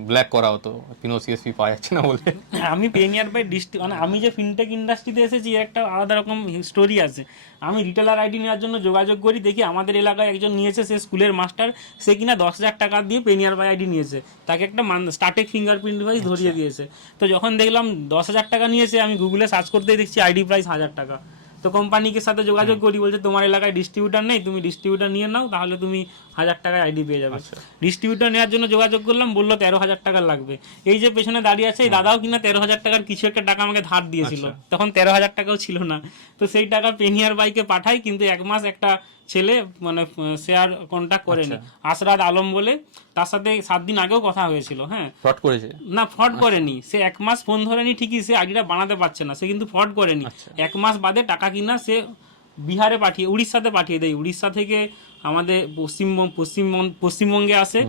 ব্ল্যাক করা হতো, ফিনো সিএসপি পাওয়া যাচ্ছে না বলে। আমি পেনিয়ার বাই মানে আমি যে ফিনটেক ইন্ডাস্ট্রিতে এসেছি একটা আলাদা রকম স্টোরি আছে। আমি রিটেলার আইডি নেওয়ার জন্য যোগাযোগ করি, দেখি আমাদের এলাকায় একজন নিয়েছে, সে স্কুলের মাস্টার, সে কিনা 10,000 টাকা দিয়ে পেনিয়ার বাই আইডি নিয়েছে, তাকে একটা স্টার্টেক ফিঙ্গারপ্রিন্ট ডিভাইস ধরিয়ে দিয়েছে। তো যখন দেখলাম 10,000 টাকা নিয়েছে, আমি গুগলে সার্চ করতেই দেখছি আইডি প্রাইস 1,000 টাকা। তো কোম্পানিকে সাথে যোগাযোগ করি, বলছে তোমার এলাকায় ডিস্ট্রিবিউটার নেই, তুমি ডিস্ট্রিবিউটার নিয়ে নাও, তাহলে তুমি 1,000 টাকায় আইডি পেয়ে যাবে। ডিস্ট্রিবিউটার নেওয়ার জন্য যোগাযোগ করলাম, বললো 13,000 টাকা লাগবে। এই যে পেছনে দাঁড়িয়ে আছে এই দাদাও কিনা 13,000 টাকার কিছু একটা টাকা আমাকে ধার দিয়েছিল, তখন 13,000 টাকাও ছিল না। তো সেই টাকা পেনিয়ার বাইকে পাঠাই, কিন্তু 1 মাস একটা ছেলে মানে শেয়ার কন্ট্যাক্ট করেনি, আশরাত আলম বলে, তার সাথে 7 দিন আগেও কথা হয়েছিল। হ্যাঁ, ফ্রড করেছে না, ফ্রড করেনি, সে 1 মাস ফোন ধরেনি ঠিকই, সে আইডিটা বানাতে পারছে না, সে কিন্তু ফ্রড করেনি। 1 মাস বাদে টাকা কিনা সে বিহারে উড়িষ্যাতে পাঠিয়ে দেয়। উড়িষ্যা থেকে আমাদের পশ্চিমবঙ্গে আসে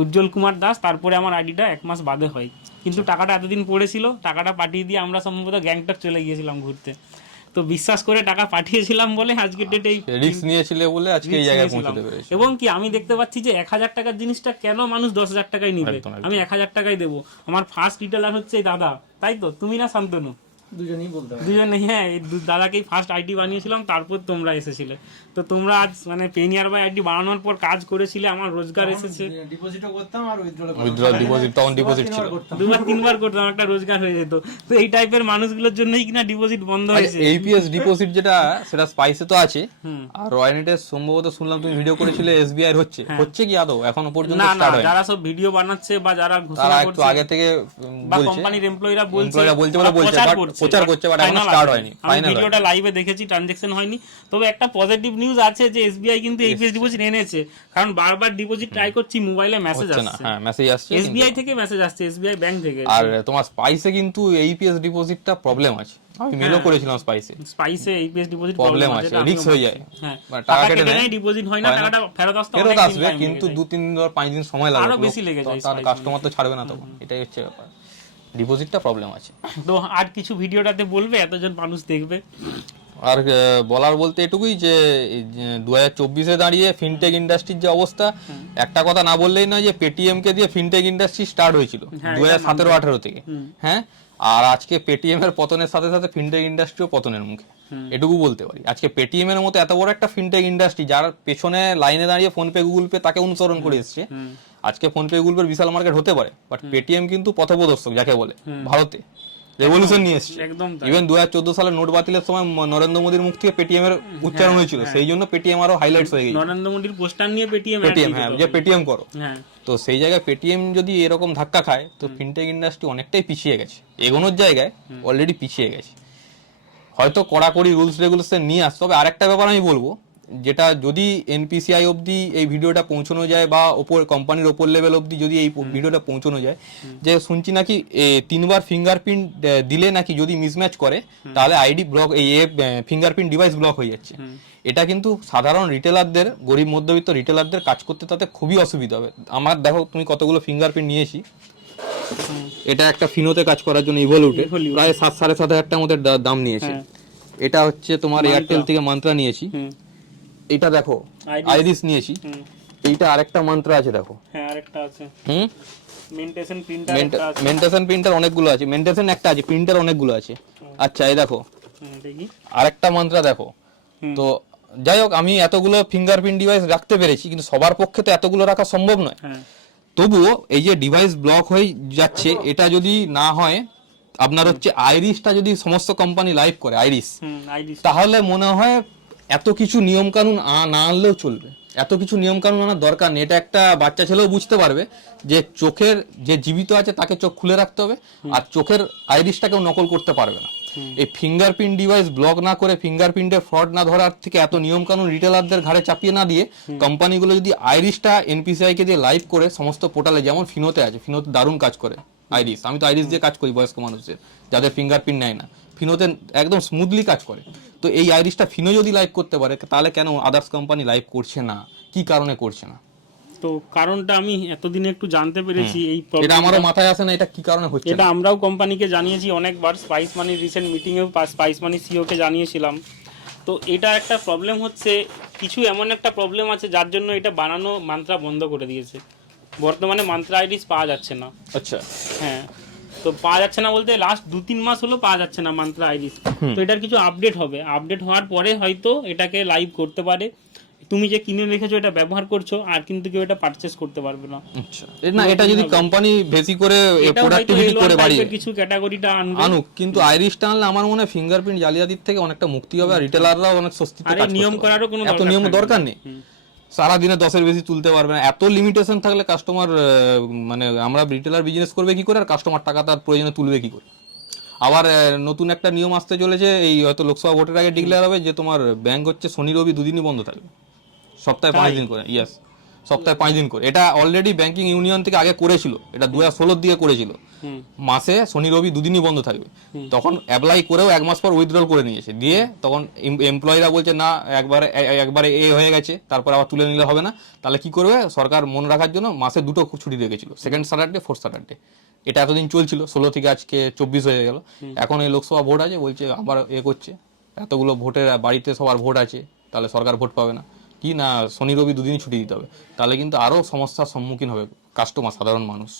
উজ্জ্বল কুমার দাস, তারপরে আমার আইডিটা 1 মাস বাদে হয়। কিন্তু টাকাটা এতদিন পড়েছিল, টাকাটা পাঠিয়ে দিয়ে আমরা সম্ভবত গ্যাংটক চলে গিয়েছিলাম ঘুরতে। তো বিশ্বাস করে টাকা পাঠিয়েছিলাম বলে আজকের ডেটে রিস্ক নিয়েছিলে বলে আজকে এই জায়গায় পৌঁছতে পেরেছি। এবং কি আমি দেখতে পাচ্ছি যে 1,000 টাকার জিনিসটা কেন মানুষ 10,000 টাকায় নিবে, আমি 1,000 টাকায় দেবো। আমার ফার্স্ট রিটেলার হচ্ছে এই দাদা, তাই তো? তুমি না শান্তনু? দুজনেই বলতে পারি। দুজনে, হ্যাঁ, এই দাদাকেই ফার্স্ট আইডি বানিয়েছিলাম, তারপর তোমরা এসেছিলে। তো তোমরা আজ মানে পেনিয়ার বাই আইডি বানানোর পর কাজ করেছিলে, আমার রোজগার এসেছে। ডিপোজিটও করতাম আর উইথড্রল ডিপোজিট তখন ডিপোজিট ছিল, 2-3 বার করতাম, একটা রোজগার হয়ে যেত। তো এই টাইপের মানুষগুলোর জন্যই কিনা ডিপোজিট বন্ধ হয়েছে। এইপিএস ডিপোজিট যেটা সেটা স্পাইসে তো আছে, আর রয়্যালিটি সম্ভবত শুনলাম তুমি ভিডিও করেছিলে এসবিআই এর হচ্ছে কি আদৌ এখনো পর্যন্ত না না, স্টার্ট হয়নি? যারা সব ভিডিও বানাচ্ছে বা যারা তারা ঘোষণা একটু করছে আগে থেকে বা বলছে, কোম্পানির এমপ্লয়িরা বলছে, বলে প্রচার করছে, বাট এখনো স্টার্ট হয়নি, আমি ফাইনাল ভিডিওটা লাইভে দেখেছি, ট্রানজাকশন হয়নি। তবে একটা পজিটিভ নিউজ আছে যে এসবিআই কিন্তু এইপিএস ডিপোজিট এনেছে, কারণ বারবার ডিপোজিট ট্রাই করছি, মোবাইলে মেসেজ হচ্ছে না। আসছে, হ্যাঁ, মেসেজ আসছে, এসবিআই থেকে মেসেজ আসছে, এসবিআই ব্যাংক থেকে। আর তোমার স্পাইসে কিন্তু এইপিএস ডিপোজিটটা প্রবলেম আছে, আমি মেলও করেছিলাম স্পাইসে এইপিএস ডিপোজিট প্রবলেম আছে, রিস্ক হয়ে যায়, হ্যাঁ, টাকা কেটে নেয়, ডিপোজিট হয় না, টাকাটা ফেরত আসতে ফেরত অনেক দিন আসবে, time কিন্তু লেগে যায়। 2-3 দিন 5 দিন সময় লাগবে, আরো বেশি লেগে যায়, তার কাস্টমার তো ছাড়বে না তখন, এটাই হচ্ছে ব্যাপার, ডিপোজিটটা প্রবলেম আছে। তো আর কিছু ভিডিওটাতে বলবে, এতজন মানুষ দেখবে? আর বলার বলতে এটুকুই যে 2024-এ দাঁড়িয়ে ফিনটেক ইন্ডাস্ট্রির যে অবস্থা, একটা কথা না বললেই না যে পেটিএম কে দিয়ে ফিনটেক ইন্ডাস্ট্রি স্টার্ট হয়েছিল 2017-18 থেকে, হ্যাঁ, আর আজকে পেটিএম এর পতনের সাথে সাথে ফিনটেক ইন্ডাস্ট্রিও পতনের মুখে, এটুকু বলতে পারি। আজকে পেটিএম এর মতো এত বড় একটা ফিনটেক ইন্ডাস্ট্রি, যার পেছনে লাইনে দাঁড়িয়ে ফোনপে গুগল পে তাকে অনুসরণ করে এসছে, আজকে ফোনপে গুগল পের বিশাল মার্কেট হতে পারে, বাট পেটিএম কিন্তু পথপ্রদর্শক যাকে বলে, ভারতে রেভলিউশন নিয়ে এসছে। একদম তাই। ইভেন 2014 সালে নোট বাতিলের সময় নরেন্দ্র মোদীর মুখ থেকে পেটিএম এর উচ্চারণ হয়েছিল, সেই জন্য পেটিএম আরো হাইলাইটস হয়ে গেছে, নরেন্দ্র মোদীর পোস্টার নিয়ে পেটিএম, হ্যাঁ, যে পেটিএম করো। হ্যাঁ, তো সেই জায়গায় পেটিএম যদি এরকম ধাক্কা খায়, তো ফিনটেক ইন্ডাস্ট্রি অনেকটাই পিছিয়ে গেছে, এগোনোর জায়গায় অলরেডি পিছিয়ে গেছে, হয়তো কড়াকড়ি রুলস রেগুলেশন নিয়ে আসতে হবে। আরেকটা ব্যাপার আমি বলবো, যেটা যদি এনপিসিআই অবধি এই ভিডিওটা পৌঁছানো যায়, বা ওপর কোম্পানির ওপর লেভেল অবধি যদি এই ভিডিওটা পৌঁছানো যায়, যে শুনছি নাকি 3বার ফিঙ্গারপ্রিন্ট দিলে নাকি যদি মিসম্যাচ করে, তাহলে আইডি ব্লক, এই ফিঙ্গারপ্রিন্ট ডিভাইস ব্লক হয়ে যাচ্ছে। এটা কিন্তু সাধারণ রিটেলারদের, গরিব মধ্যবিত্ত রিটেলারদের কাজ করতে তাতে খুবই অসুবিধা হবে। আমার দেখো, তুমি কতগুলো ফিঙ্গারপ্রিন্ট নিয়েছি, এটা একটা ফিনোতে কাজ করার জন্য ইভলিউটে প্রায় 7-7.5 টাকার মধ্যে দাম নিয়েছে। এটা হচ্ছে তোমার এয়ারটেল থেকে মান্ত্রা নিয়েছি, এটা দেখো আইরিস নিয়েছি, এইটা আরেকটা মান্ত্রা আছে দেখো, হ্যাঁ, আরেকটা আছে, হুম, মেন্টেশন প্রিন্টার একটা আছে, মেন্টেশন প্রিন্টার অনেকগুলো আছে, মেন্টেশন একটা আছে, প্রিন্টার অনেকগুলো আছে। আচ্ছা, এই দেখো দেখি, আরেকটা মান্ত্রা দেখো। তো যাই হোক, আমি এতগুলো ফিঙ্গারপ্রিন্ট ডিভাইস রাখতে পেরেছি, কিন্তু সবার পক্ষে তো এতগুলো রাখা সম্ভব নয়। হ্যাঁ, তবুও এই যে ডিভাইস ব্লক হয়ে যাচ্ছে, এটা যদি না হয়, আপনার হচ্ছে আইরিসটা যদি সমস্ত কোম্পানি লাইভ করে আইরিস, আইডি, তাহলে মনে হয় এত কিছু নিয়ম কানুন না আনলেও চলবে, এত কিছু নিয়ম কানুন আনার দরকার নেই। এটা একটা বাচ্চা ছেলেও বুঝতে পারবে যে চোখের যে জীবিত আছে তাকে চোখ খুলে রাখতে হবে, আর চোখের আইরিসটাকেও নকল করতে পারবে না। এই ফিঙ্গারপ্রিন্ট ডিভাইস ব্লক না করে, ফিঙ্গারপ্রিন্টে ফ্রড না ধরার থেকে এত নিয়ম কানুন রিটেলারদের ঘাড়ে চাপিয়ে না দিয়ে, কোম্পানিগুলো যদি আইরিসটা এনপিসিআই কে দিয়ে লাইভ করে সমস্ত পোর্টালে, যেমন ফিনোতে আছে, ফিনোতে দারুণ কাজ করে আইরিস, আমি তো আইরিস দিয়ে কাজ করি বয়স্ক মানুষদের যাদের ফিঙ্গারপ্রিন্ট নেয় না, ফিনোতে একদম স্মুথলি কাজ করে। তো এই আইরিসটা ফিনো যদি লাইভ করতে পারে, তাহলে কেন আদার্স কোম্পানি লাইভ করছে না, কি কারণে করছে না? তো কারণটা আমি এতদিনে একটু জানতে পেরেছি, এই এটা আমারও মাথায় আসে না, এটা কি কারণে হচ্ছে। এটা আমরাও কোম্পানিকে জানিয়েছি অনেকবার, স্পাইস মানির রিসেন্ট মিটিংয়েও স্পাইস মানি সিওকে জানিয়েছিলাম। তো এটা একটা প্রবলেম হচ্ছে, কিছু এমন একটা প্রবলেম আছে যার জন্য এটা বানানো মান্ত্রা বন্ধ করে দিয়েছে। বর্তমানে মান্ত্রা আইডিস পাওয়া যাচ্ছে না। আচ্ছা, হ্যাঁ, তো পাওয়া যাচ্ছে না বলতে লাস্ট 2-3 মাস হলো পাওয়া যাচ্ছে না মান্ত্রা আইডিস। তো এটার কিছু আপডেট হবে, আপডেট হওয়ার পরে হয়তো এটাকে লাইভ করতে পারে। তুমি যে কিনে রেখেছো, এটা ব্যবহার করছো, আর কিন্তু কেউ এটা পারচেজ করতে পারবে না। আচ্ছা, না, এটা যদি কোম্পানি বেশি করে প্রোডাক্টিভিটি করে বাড়িয়ে কিছু ক্যাটাগরিটা আনুক, কিন্তু আইরিসটা আনলে আমার মনে হয় ফিঙ্গারপ্রিন্ট জালিয়াতির থেকে অনেকটা মুক্তি হবে, আর রিটেলাররাও অনেক স্বস্তিতে কাজ করতে নিয়ম পারবে। করারও কোনো এত নিয়ম দরকার নেই, সারাদিনে 10-এর বেশি তুলতে পারবে না, এত লিমিটেশন থাকলে কাস্টমার, মানে আমরা রিটেলার বিজনেস করবে কি করে, আর কাস্টমার টাকা তার প্রয়োজনে তুলবে কি করে। আবার নতুন একটা নিয়ম আসতে চলেছে, এই হয়তো লোকসভা ভোটের আগে ডিক্লেয়ার হবে যে তোমার ব্যাংক হচ্ছে শনি রবি দুদিনই বন্ধ থাকবে, সপ্তাহে 5 দিন করে। ইয়েস, সপ্তাহে 5 দিন করে। এটা অলরেডি ব্যাংকিং ইউনিয়ন থেকে আগে করেছিল, এটা 2016 দিয়ে করেছিল, মাসে শনি রবি দুদিনই বন্ধ থাকবে। তখন অ্যাপ্লাই করেও 1 মাস পর উইথড্রল করে নিয়েছে, দিয়ে তখন এমপ্লয়িরা বলছে না, একবারে হয়ে গেছে, তারপর আবার তুলে নিলে হবে না। তাহলে কি করবে সরকার, মনে রাখার জন্য মাসে 2টো ছুটি রেখেছিল, সেকেন্ড স্যাটারডে, ফোর্থ স্যাটারডে। এটা এতদিন চলছিল, 16 থেকে আজকে 24 হয়ে গেল। এখন এই লোকসভা ভোট আছে, বলছে আবার করছে, এতগুলো ভোটের বাড়িতে সবার ভোট আছে, তাহলে সরকার ভোট পাবে না, কি না শনি রবি দুদিনই ছুটি দিতে হবে। তাহলে কিন্তু আরো সমস্যার সম্মুখীন হবে কাস্টমার, সাধারণ মানুষ।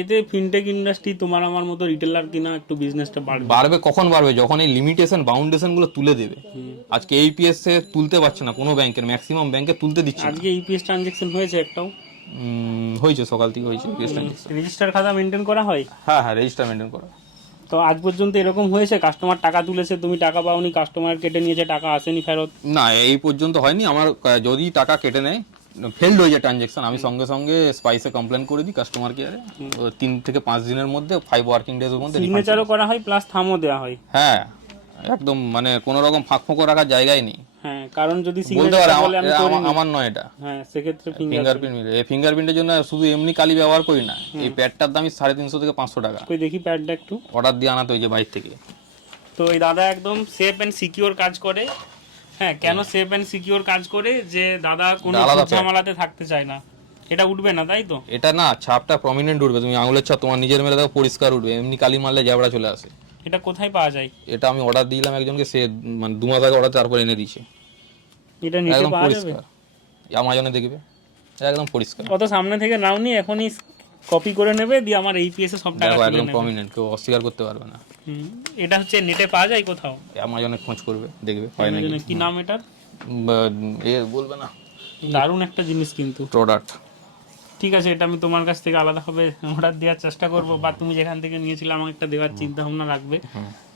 এতে ফিনটেক ইন্ডাস্ট্রি তোমার আমার মতো রিটেলার কিনা একটু বিজনেসটা বাড়বে। বাড়বে কখন বাড়বে? যখন এই লিমিটেশন বাউন্ডেশন গুলো তুলে দেবে। আজকে এইপিএস এ তুলতে পারছে না কোনো ব্যাংকের, ম্যাক্সিমাম ব্যাংকে তুলতে দিচ্ছে না। আজকে ইপিএস ট্রানজাকশন হয়েছে একটাও? হয়েছে, সকাল থেকে হয়েছে। রেজিস্টার খাতা মেনটেন করা হয়? হ্যাঁ হ্যাঁ, রেজিস্টার মেনটেন করা। তো আজ পর্যন্ত এরকম হয়েছে কাস্টমার টাকা তুলেছে, তুমি টাকা পাওনি, কাস্টমার কেটে নিয়েছে, টাকা আসেনি ফেরত? না, এই পর্যন্ত হয়নি আমার। যদি টাকা কেটে নেয়, ফেলড হয়ে যায় ট্রানজেকশন, আমি সঙ্গে সঙ্গে স্পাইসে কমপ্লেন করে দিই কাস্টমার কেয়ারে। 3 থেকে 5 দিনের মধ্যে, 5 ওয়ার্কিং ডেজ এর মধ্যে সিগনেচারও করা হয় প্লাস থামও দেওয়া হয়। হ্যাঁ, একদম মানে কোনো রকম ফাঁক ফোঁকো রাখার জায়গাই নেই। হ্যাঁ, কারণ যদি বলতে সিগনেচার পারে বলে আমি করিনি, আমার নয় এটা। হ্যাঁ সেক্ষেত্রে ফিঙ্গারপ্রিন্ট, এই ফিঙ্গারপ্রিন্টের জন্য শুধু এমনি কালি ব্যবহার করি না, এই প্যাডটার দামই 350 থেকে 500 টাকা। কই দেখি প্যাডটা একটু। অর্ডার দিয়ে আনাতে হয়েছে বাইরে থেকে। তো এই দাদা একদম সেফ অ্যান্ড সিকিউর কাজ করে। হ্যাঁ, কেন সেফ অ্যান্ড সিকিউর কাজ করে? যে দাদা কোনো ঝামেলাতে থাকতে চায় না। এটা উঠবে না, তাই তো? এটা না, ছাপটা প্রমিনেন্ট উঠবে। তুমি আঙুলের ছাপ তোমার নিজের মেলে দেখো পরিষ্কার উঠবে, এমনি কালি মারলে জ্যাবড়া চলে আসে। এটা কোথায় পাওয়া যায়? এটা আমি অর্ডার দিলাম একজনকে, সে মানে 2 মাস আগে অর্ডার তারপর এনে দিয়েছে। এটা নিতে একদম পাওয়া যাবে? পরিষ্কার, অ্যামাজনে দেখবে, একদম পরিষ্কার। কত সামনে থেকে নাওনি, এখনই কপি করে নেবে, দিয়ে আমার এইপিএস এ সব টাকা দেখো তুলে একদম নেবে। প্রমিনেন্ট, কেউ অস্বীকার করতে পারবে না। এটা হচ্ছে নেটে পাওয়া যায় কোথাও? অ্যামাজনে খোঁজ করবে, দেখবে হয় নাকি। কি নাম এটার? এ বলবে না। দারুণ একটা জিনিস কিন্তু। প্রোডাক্ট। ঠিক আছে, এটা আমি তোমার কাছ থেকে আলাদাভাবে অর্ডার দেওয়ার চেষ্টা করব, বা তুমি যেখান থেকে নিয়েছিলে আমাকে একটা দেওয়ার চিন্তা ভাবনা রাখবে।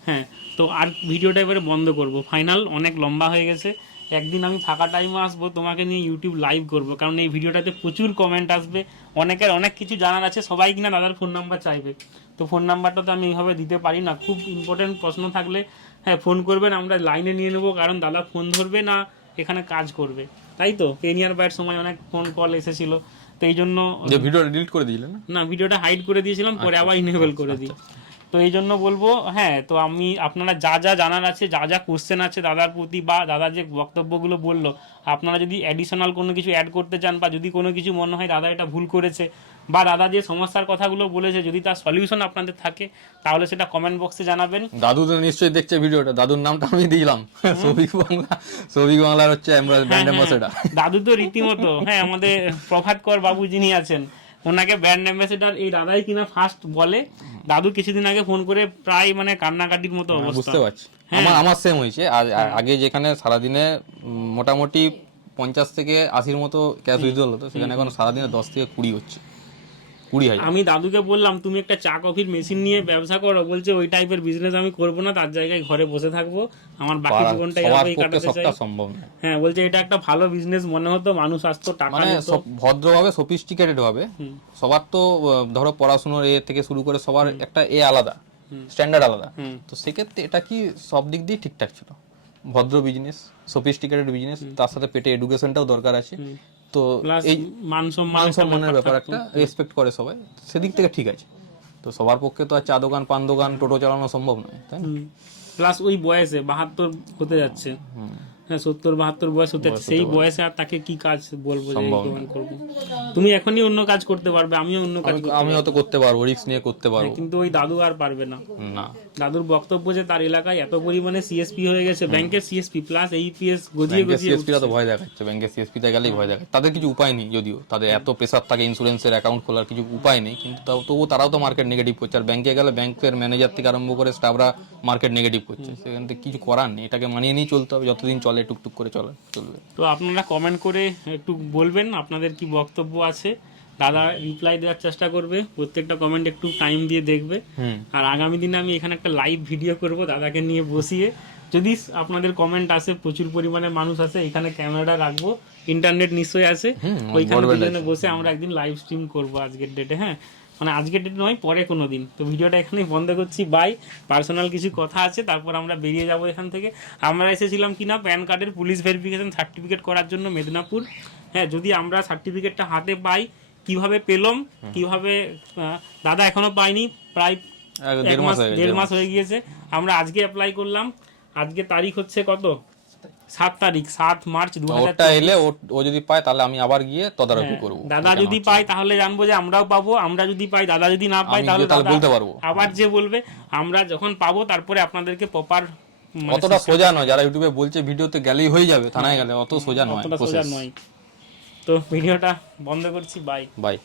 হ্যাঁ, তো আর ভিডিওটা এবারে বন্ধ করব, ফাইনাল। অনেক লম্বা হয়ে গেছে। একদিন আমি ফাঁকা টাইমে আসবো, তোমাকে নিয়ে ইউটিউব লাইভ করব, কারণ এই ভিডিওটাতে প্রচুর কমেন্ট আসবে। অনেকের অনেক কিছু জানার আছে, সবাই কিনা দাদার ফোন নাম্বার চাইবে। তো ফোন নাম্বারটা তো আমি এইভাবে দিতে পারি না। খুব ইম্পর্টেন্ট প্রশ্ন থাকলে হ্যাঁ ফোন করবেন, আমরা লাইনে নিয়ে নেবো, কারণ দাদা ফোন ধরবে না, এখানে কাজ করবে, তাই তো? কেনিয়ার বাইয়ের সময় অনেক ফোন কল এসেছিল, তো এই জন্য যে ভিডিওটা ডিলিট করে দিলেন না? না, ভিডিওটা হাইড করে দিয়েছিলাম, পরে আবার ইনেবল করে দিই। তো এই জন্য বলবো, হ্যাঁ, তো আমি আপনারা যা যা জানার আছে, যা যা কোশ্চেন আছে দাদার প্রতি, বা দাদা যে বক্তব্যগুলো বললো, আপনারা যদি অ্যাডিশনাল কোনো কিছু অ্যাড করতে চান, বা যদি কোনো কিছু মনে হয় দাদা এটা ভুল করেছে, বা দাদা যে সমস্যার কথাগুলো বলেছে যদি তার সলিউশন আপনাদের থাকে, তাহলে সেটা কমেন্ট বক্সে জানাবেন। দাদু তো নিশ্চয়ই দেখছে ভিডিওটা, দাদুর নামটা আমি দিলাম, সৌভিক বাংলা। সৌভিক বাংলার হচ্ছে ব্র্যান্ড অ্যাম্বাসেডর। দাদু তো রীতিমতো, হ্যাঁ, আমাদের প্রভাত কর বাবু যিনি আছেন, ওনাকে ব্র্যান্ড অ্যাম্বাসেডর এই দাদাই কিনা ফার্স্ট বলে। দাদু কিছুদিন আগে ফোন করে প্রায় মানে কান্নাকাটির মতো অবস্থা। বুঝতে পারছি, আমার সেম হয়েছে। আগে যেখানে সারাদিনে মোটামুটি 50 থেকে 80-র মতো ক্যাশ উইথড্রল হতো, সেখানে এখন সারাদিনে 10 থেকে 20 হচ্ছে। 20,000। আমি দাদুকে বললাম তুমি একটা চা কফির মেশিন নিয়ে ব্যবসা করো, বলছে ওই টাইপের বিজনেস আমি করবো না, তার জায়গায় ঘরে বসে থাকবো, আমার বাকি জীবনটা এভাবেই কাটাতে চাই। সম্ভব না। হ্যাঁ, বলছে এটা একটা ভালো বিজনেস মনে হতো, মানুষ আসতো, টাকা মানে নিত। ভদ্রভাবে, সফিস্টিকেটেড ভাবে। সবার তো ধরো পড়াশোনার এ থেকে শুরু করে সবার একটা আলাদা স্ট্যান্ডার্ড আলাদা। তো সেক্ষেত্রে এটা কি সব দিক দিয়ে ঠিকঠাক ছিল, ভদ্র বিজনেস, সফিস্টিকেটেড বিজনেস, তার সাথে পেটে এডুকেশনটাও দরকার আছে। তো এই মান সম্মানের ব্যাপার একটা রেসপেক্ট করে সবাই, সেদিক থেকে ঠিক আছে। তো সবার পক্ষে তো আর চা দোকান, পান দোকান, টোটো চালানো সম্ভব নয়, তাই না? প্লাস ওই বয়সে 72 হতে যাচ্ছে, হ্যাঁ 70-72 বয়স হতে যাচ্ছে, সেই বয়সে আর তাকে কি কাজ বলবো যে এই করবো? তুমি এখনই অন্য কাজ করতে পারবে, আমিও অন্য কাজ আমি হয়তো করতে পারবো, রিস্ক নিয়ে করতে পারবো, কিন্তু ওই দাদু আর পারবে না। না, দাদুর বক্তব্য যে তার এলাকায় এত পরিমাণে সিএসপি হয়ে গেছে, ব্যাংকের সিএসপি প্লাস এইপিএস গজিয়ে গজিয়ে সিএসপিরা তো ভয় দেখাচ্ছে, ব্যাংকের সিএসপিতে গেলেই ভয় দেখাচ্ছে। তাদের কিছু উপায় নেই, যদিও তাদের এত প্রেসার থাকে, ইন্স্যুরেন্সের অ্যাকাউন্ট খোলার কিছু উপায় নেই, কিন্তু তবুও তারাও তো মার্কেট নেগেটিভ করছে। আর ব্যাংকে গেলে ব্যাংকের ম্যানেজার থেকে আরম্ভ করে স্টাফরা মার্কেট নেগেটিভ করছে, সেখান থেকে কিছু করার নেই, এটাকে মানিয়ে নিয়ে চলতে হবে, যতদিন চলে টুকটুক করে চলবে। তো আপনারা কমেন্ট করে একটু বলবেন আপনাদের কি বক্তব্য আছে, দাদা রিপ্লাই দেওয়ার চেষ্টা করবে, প্রত্যেকটা কমেন্ট একটু টাইম দিয়ে দেখবে। আর আগামী দিনে আমি এখানে একটা লাইভ ভিডিও করব দাদাকে নিয়ে বসিয়ে, যদি আপনাদের কমেন্ট আসে, প্রচুর পরিমাণে মানুষ আসে, এখানে ক্যামেরাটা রাখবো, ইন্টারনেট নিশ্চয়ই আছে, ওইখানে দুজনে বসে আমরা একদিন লাইভ স্ট্রিম করবো আজকের ডেটে। হ্যাঁ, মানে আজকের ডেট নয়, পরে কোনো দিন। তো ভিডিওটা এখানেই বন্ধ করছি, বাই। পার্সোনাল কিছু কথা আছে, তারপর আমরা বেরিয়ে যাব এখান থেকে। আমরা এসেছিলাম কিনা প্যান কার্ডের পুলিশ ভেরিফিকেশন সার্টিফিকেট করার জন্য মেদিনীপুর। হ্যাঁ, যদি আমরা সার্টিফিকেটটা হাতে পাই, কিভাবে পেলাম, কিভাবে দাদা এখনো পাইনি, প্রায় 1.5 মাস হয়ে গিয়েছে। আমরা আজকে অ্যাপ্লাই করলাম, আজকে তারিখ হচ্ছে কত, 7 তারিখ, 7 মার্চ 2024। এলে ও যদি পায় তাহলে আমি আবার গিয়ে তদারকি করব। দাদা যদি পায় তাহলে জানবো যে আমরাও পাবো, আমরা যদি পাই, দাদা যদি না পাই তাহলে বলতে পারবো। আবার যে বলবে, আমরা যখন পাবো তারপরে আপনাদেরকে প্রপার। অতটা সোজা নয়, যারা ইউটিউবে বলছে ভিডিওতে গেলেই হয়ে যাবে, থানায় গেলে অত সোজা নয়। তো ভিডিওটা বন্ধ করছি, বাই।